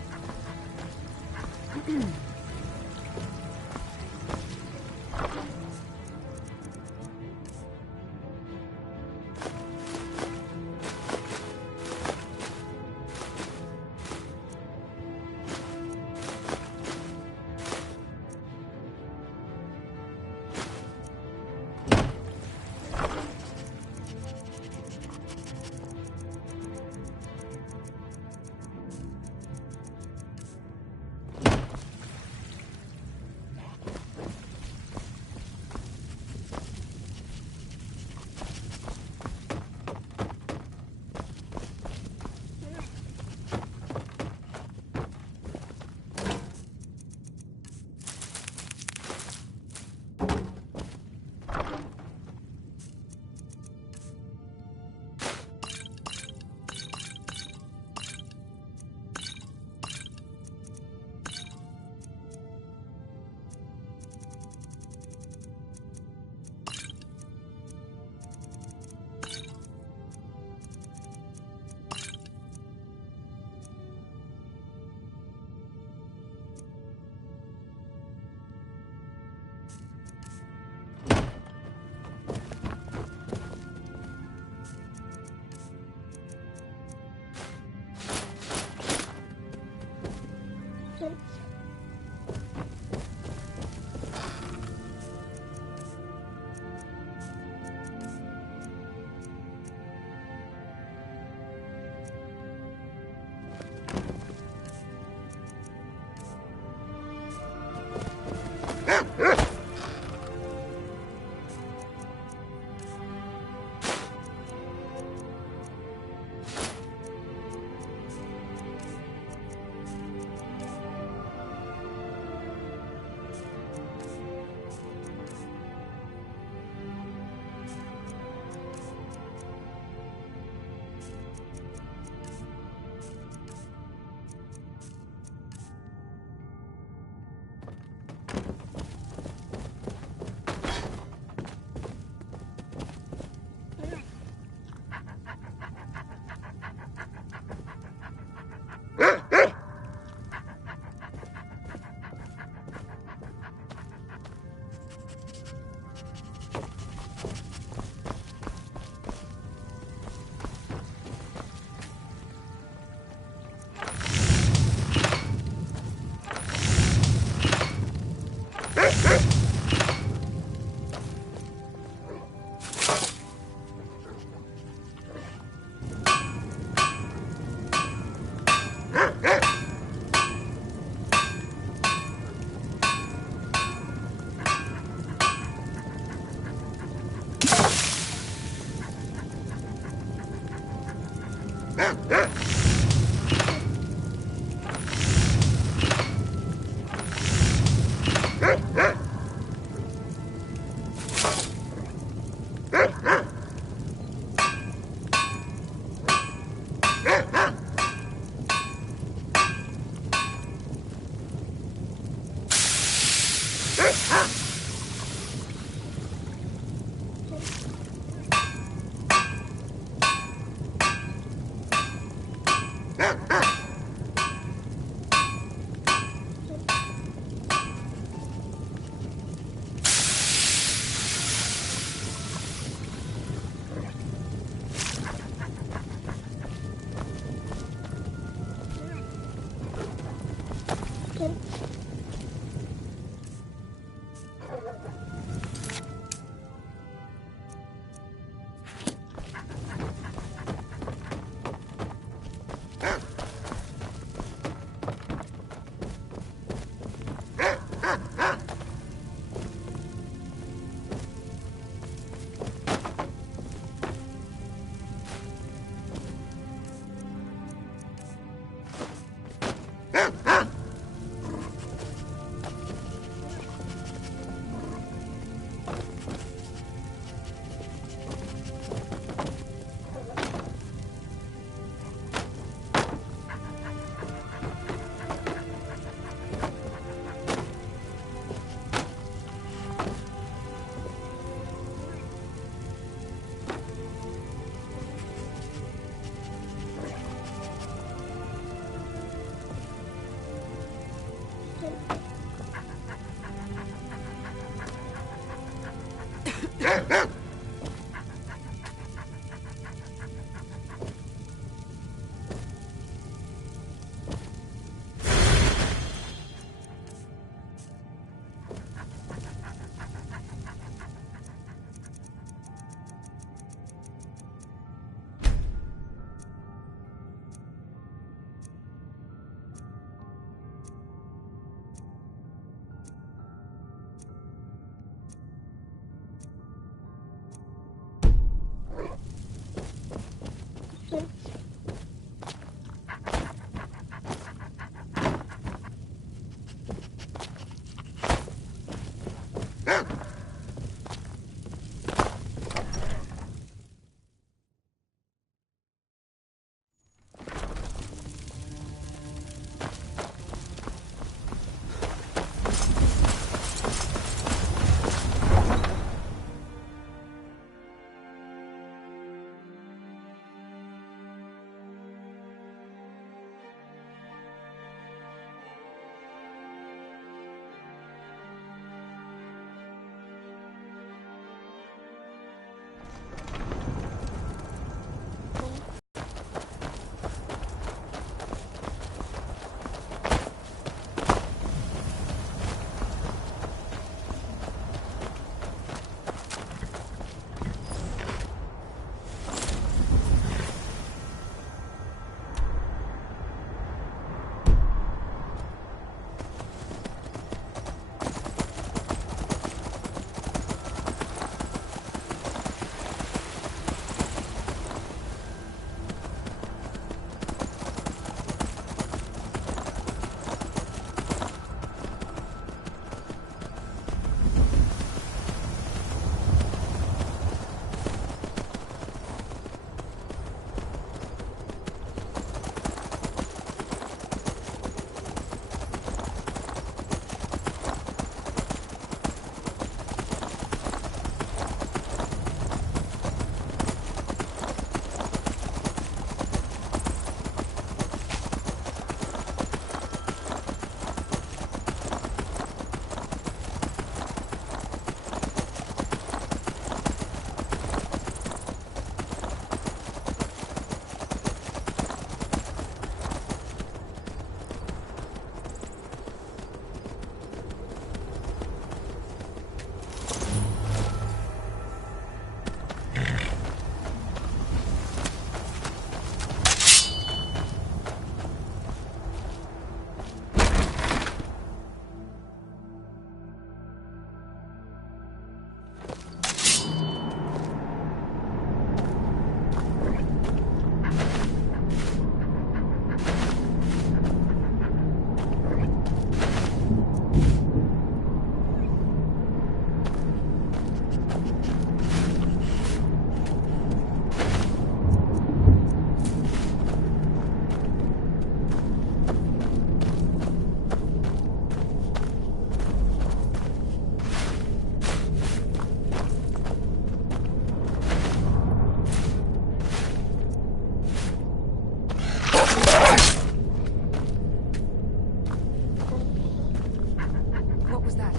was that?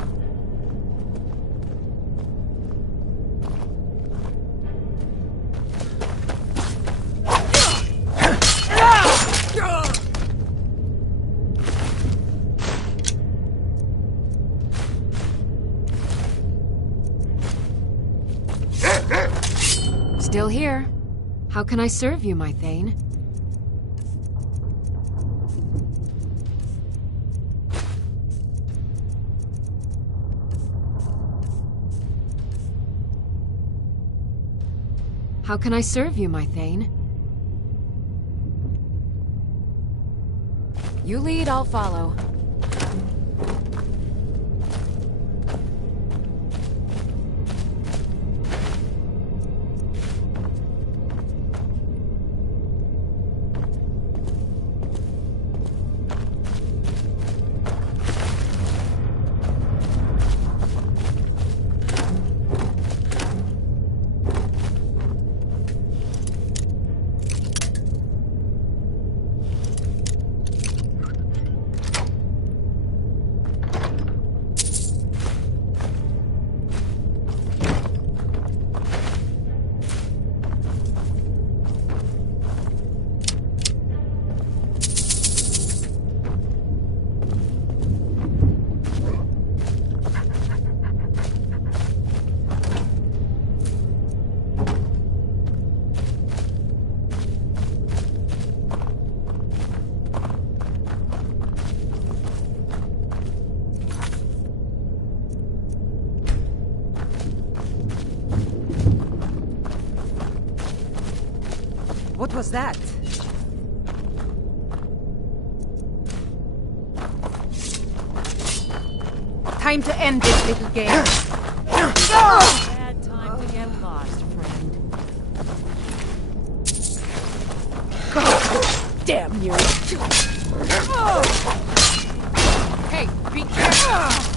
Still here. How can I serve you, my Thane? How can I serve you, my Thane? You lead, I'll follow. What was that? Time to end this little game. Bad time to get lost, friend. God damn you! Hey, be careful!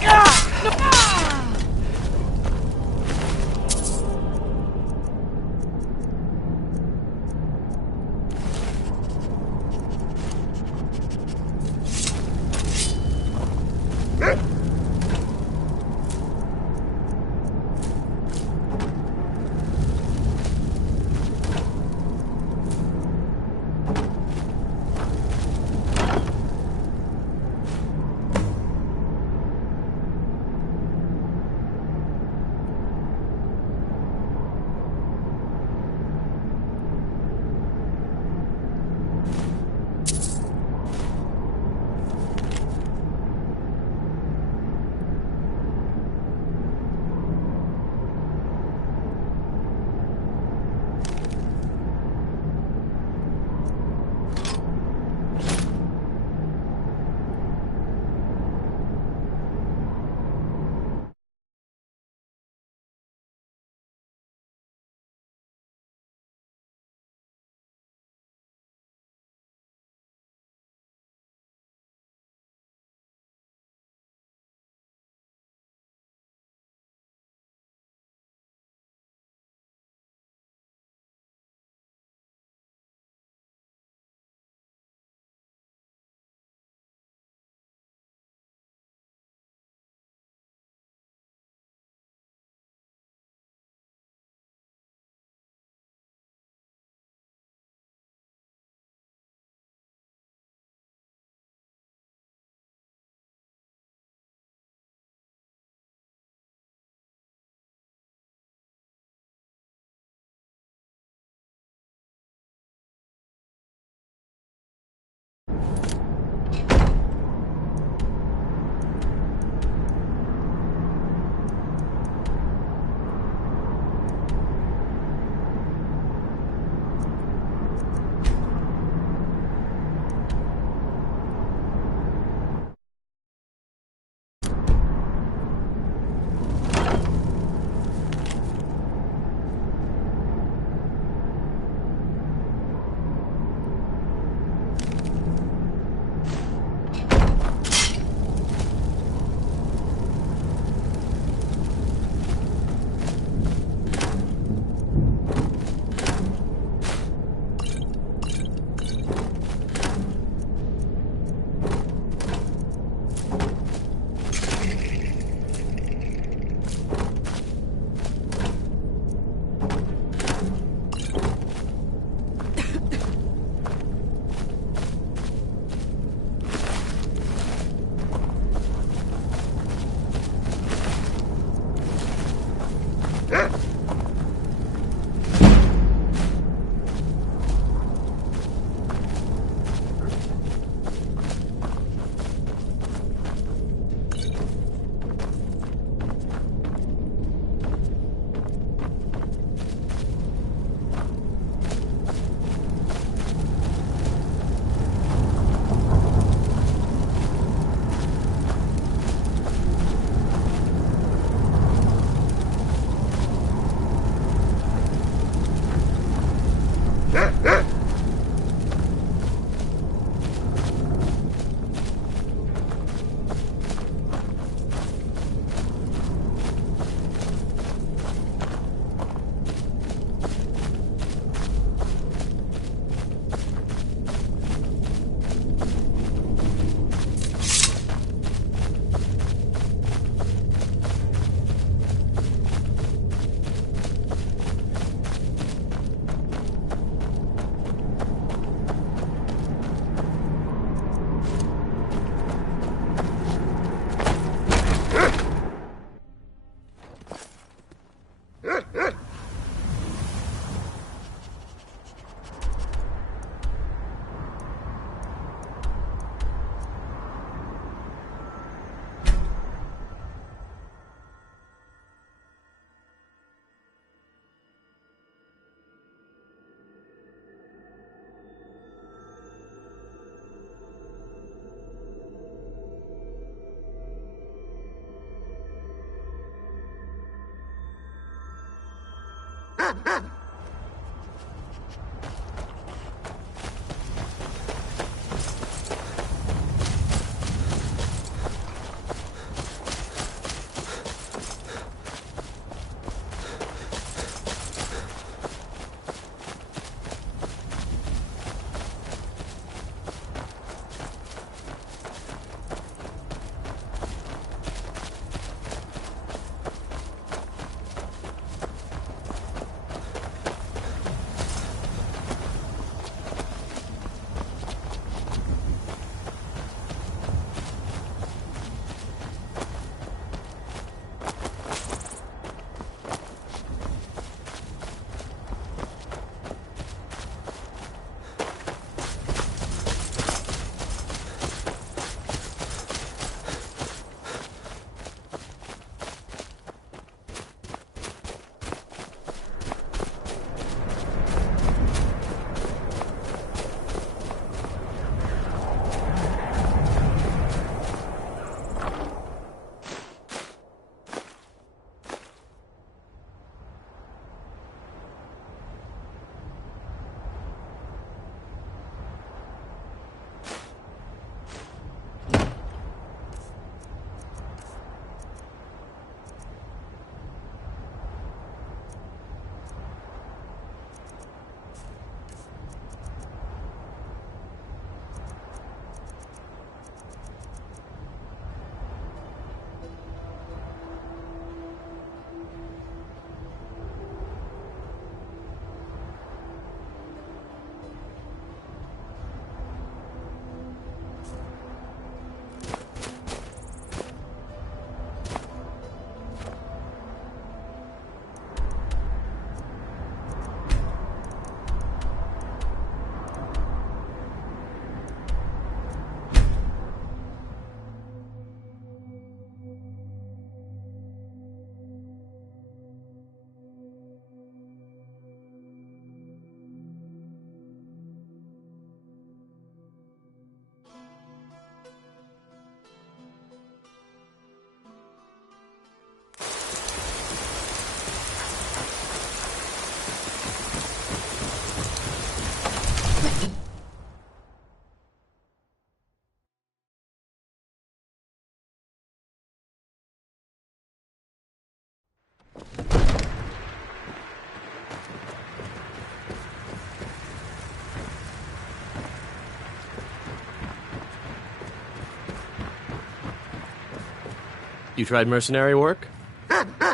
You tried mercenary work?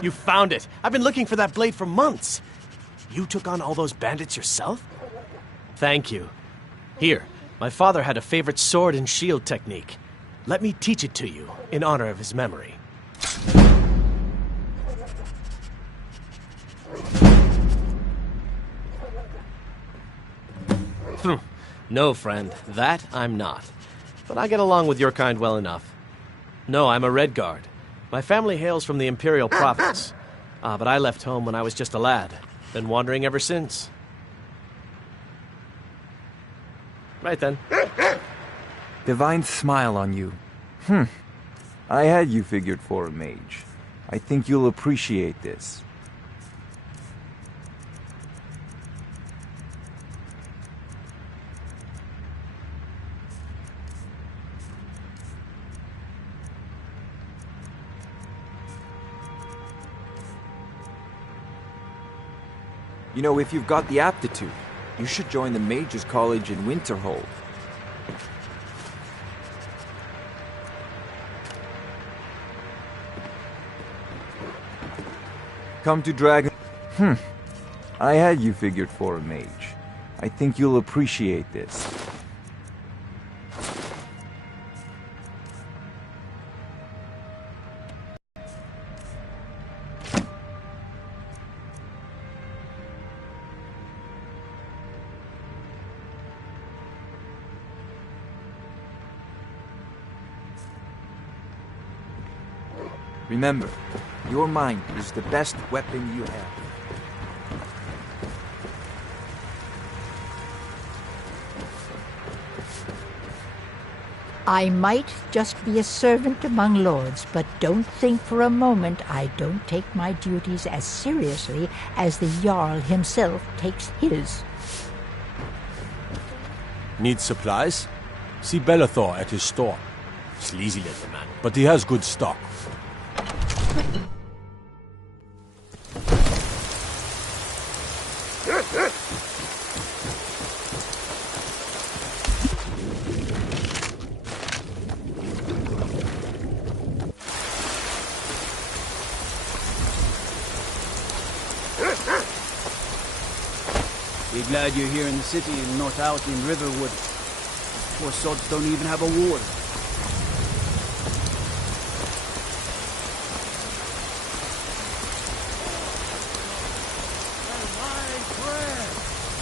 You found it! I've been looking for that blade for months! You took on all those bandits yourself? Thank you. Here, my father had a favorite sword and shield technique. Let me teach it to you, in honor of his memory. No, friend, that I'm not. But I get along with your kind well enough. No, I'm a Red Guard. My family hails from the Imperial province. But I left home when I was just a lad. Been wandering ever since. Right then. Divine smile on you. I had you figured for a mage. I think you'll appreciate this. You know, if you've got the aptitude, you should join the Mages College in Winterhold. Come to Dragon... I had you figured for a mage. I think you'll appreciate this. Remember, your mind is the best weapon you have. I might just be a servant among lords, but don't think for a moment I don't take my duties as seriously as the Jarl himself takes his. Need supplies? See Bellathor at his store. Sleazy little man, but he has good stock. Be glad you're here in the city and not out in Riverwood. Poor sods don't even have a ward.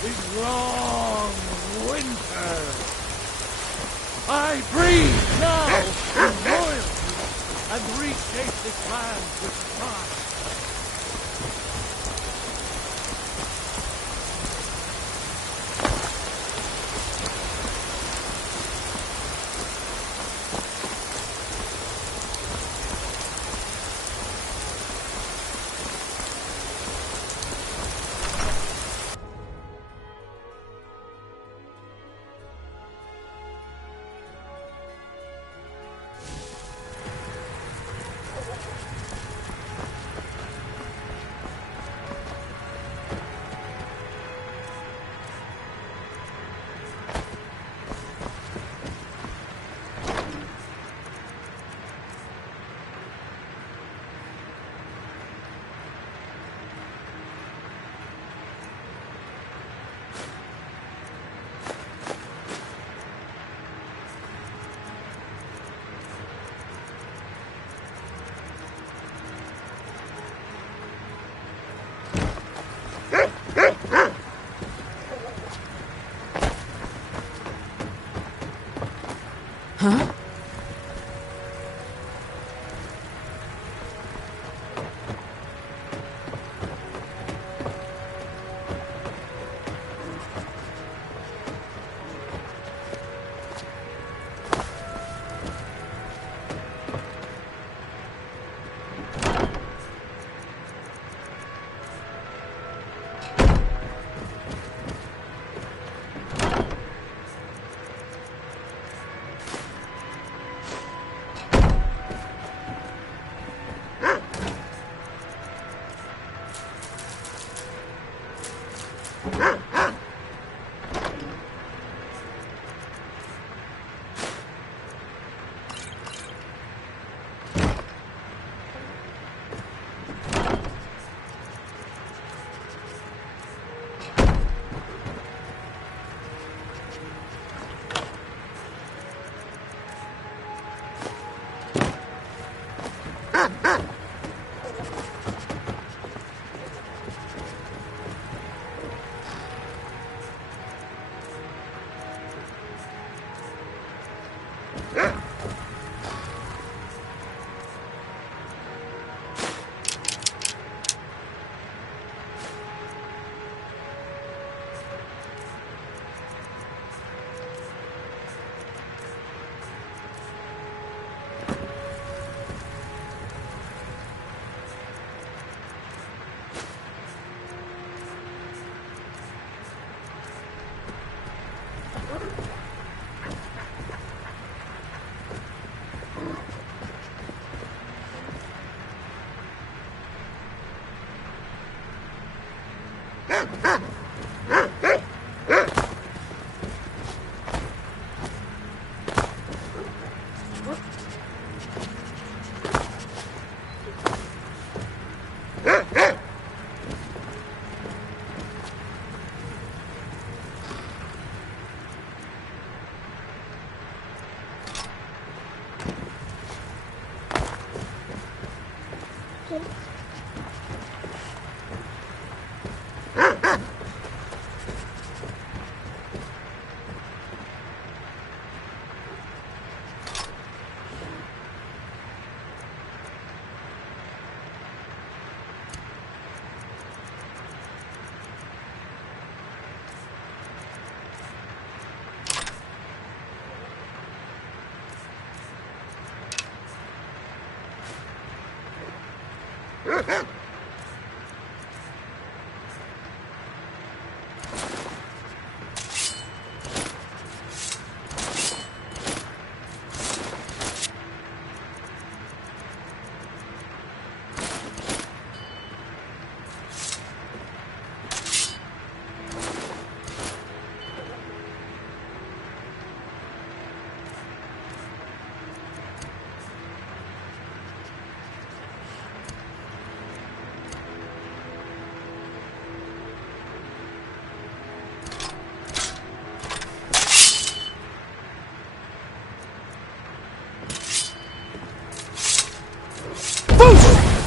Is long winter. I breathe now in royalty and reshape this land with pride. Huh?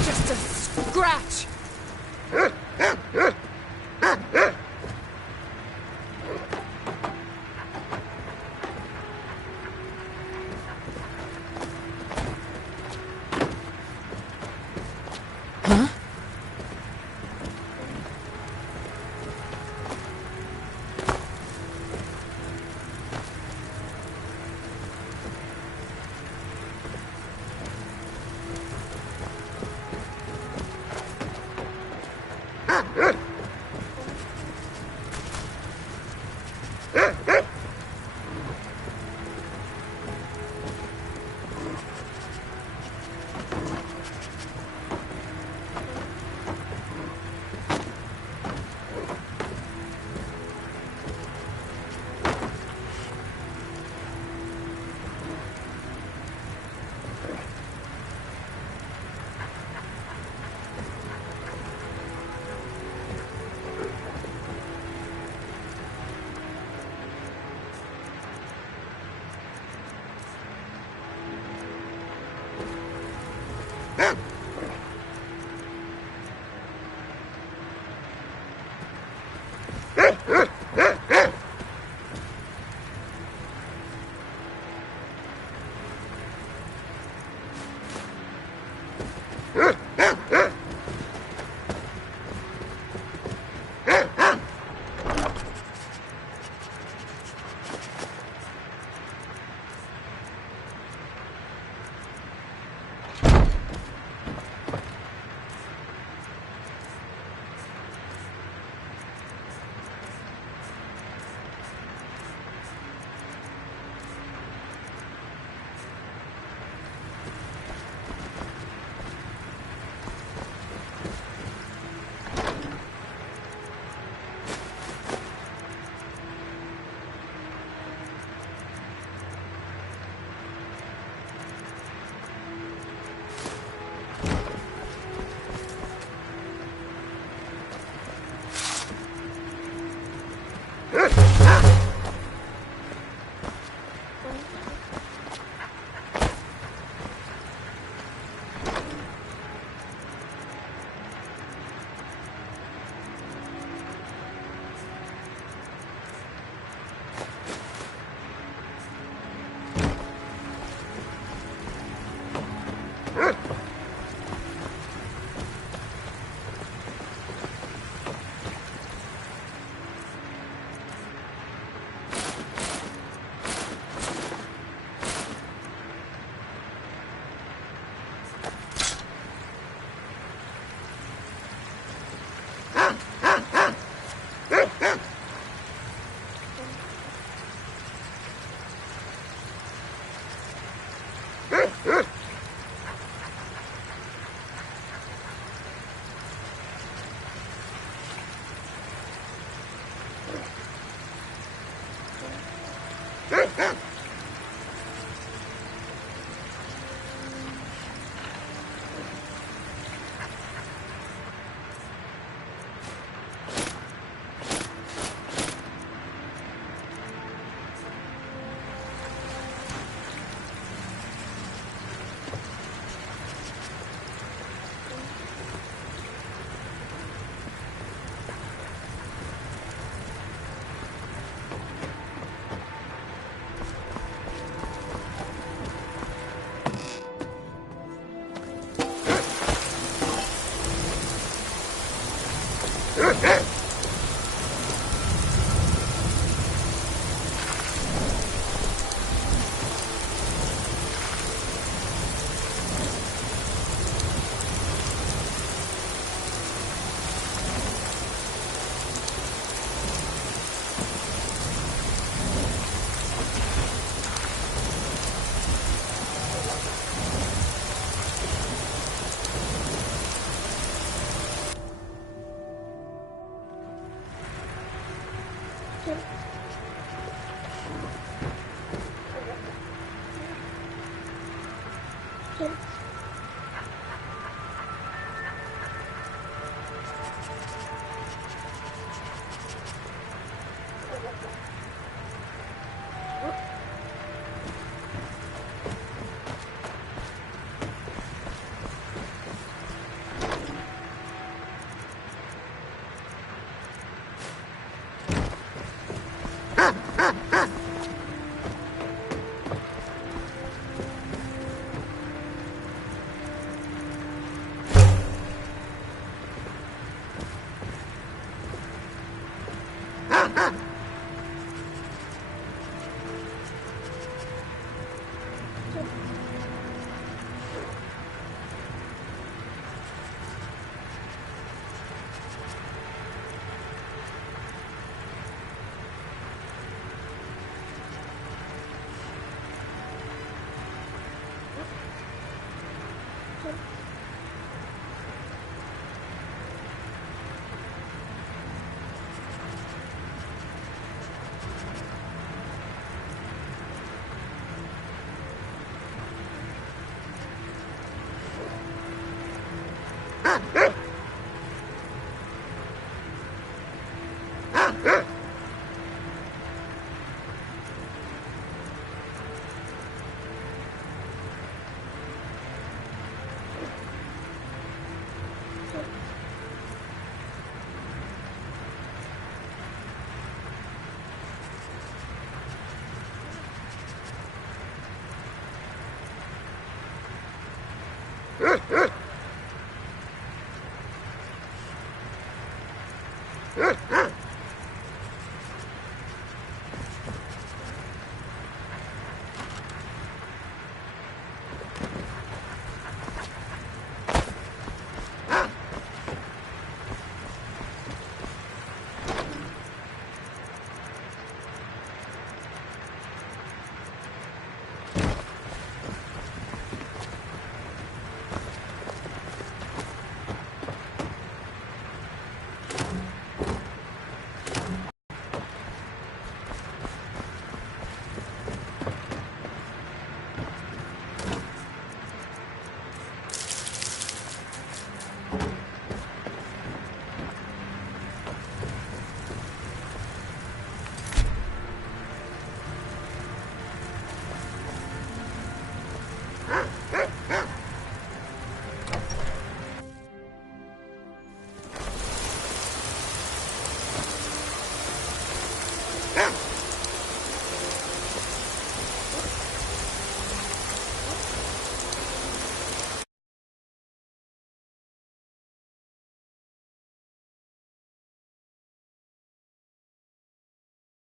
Just a scratch! Huh? Huh?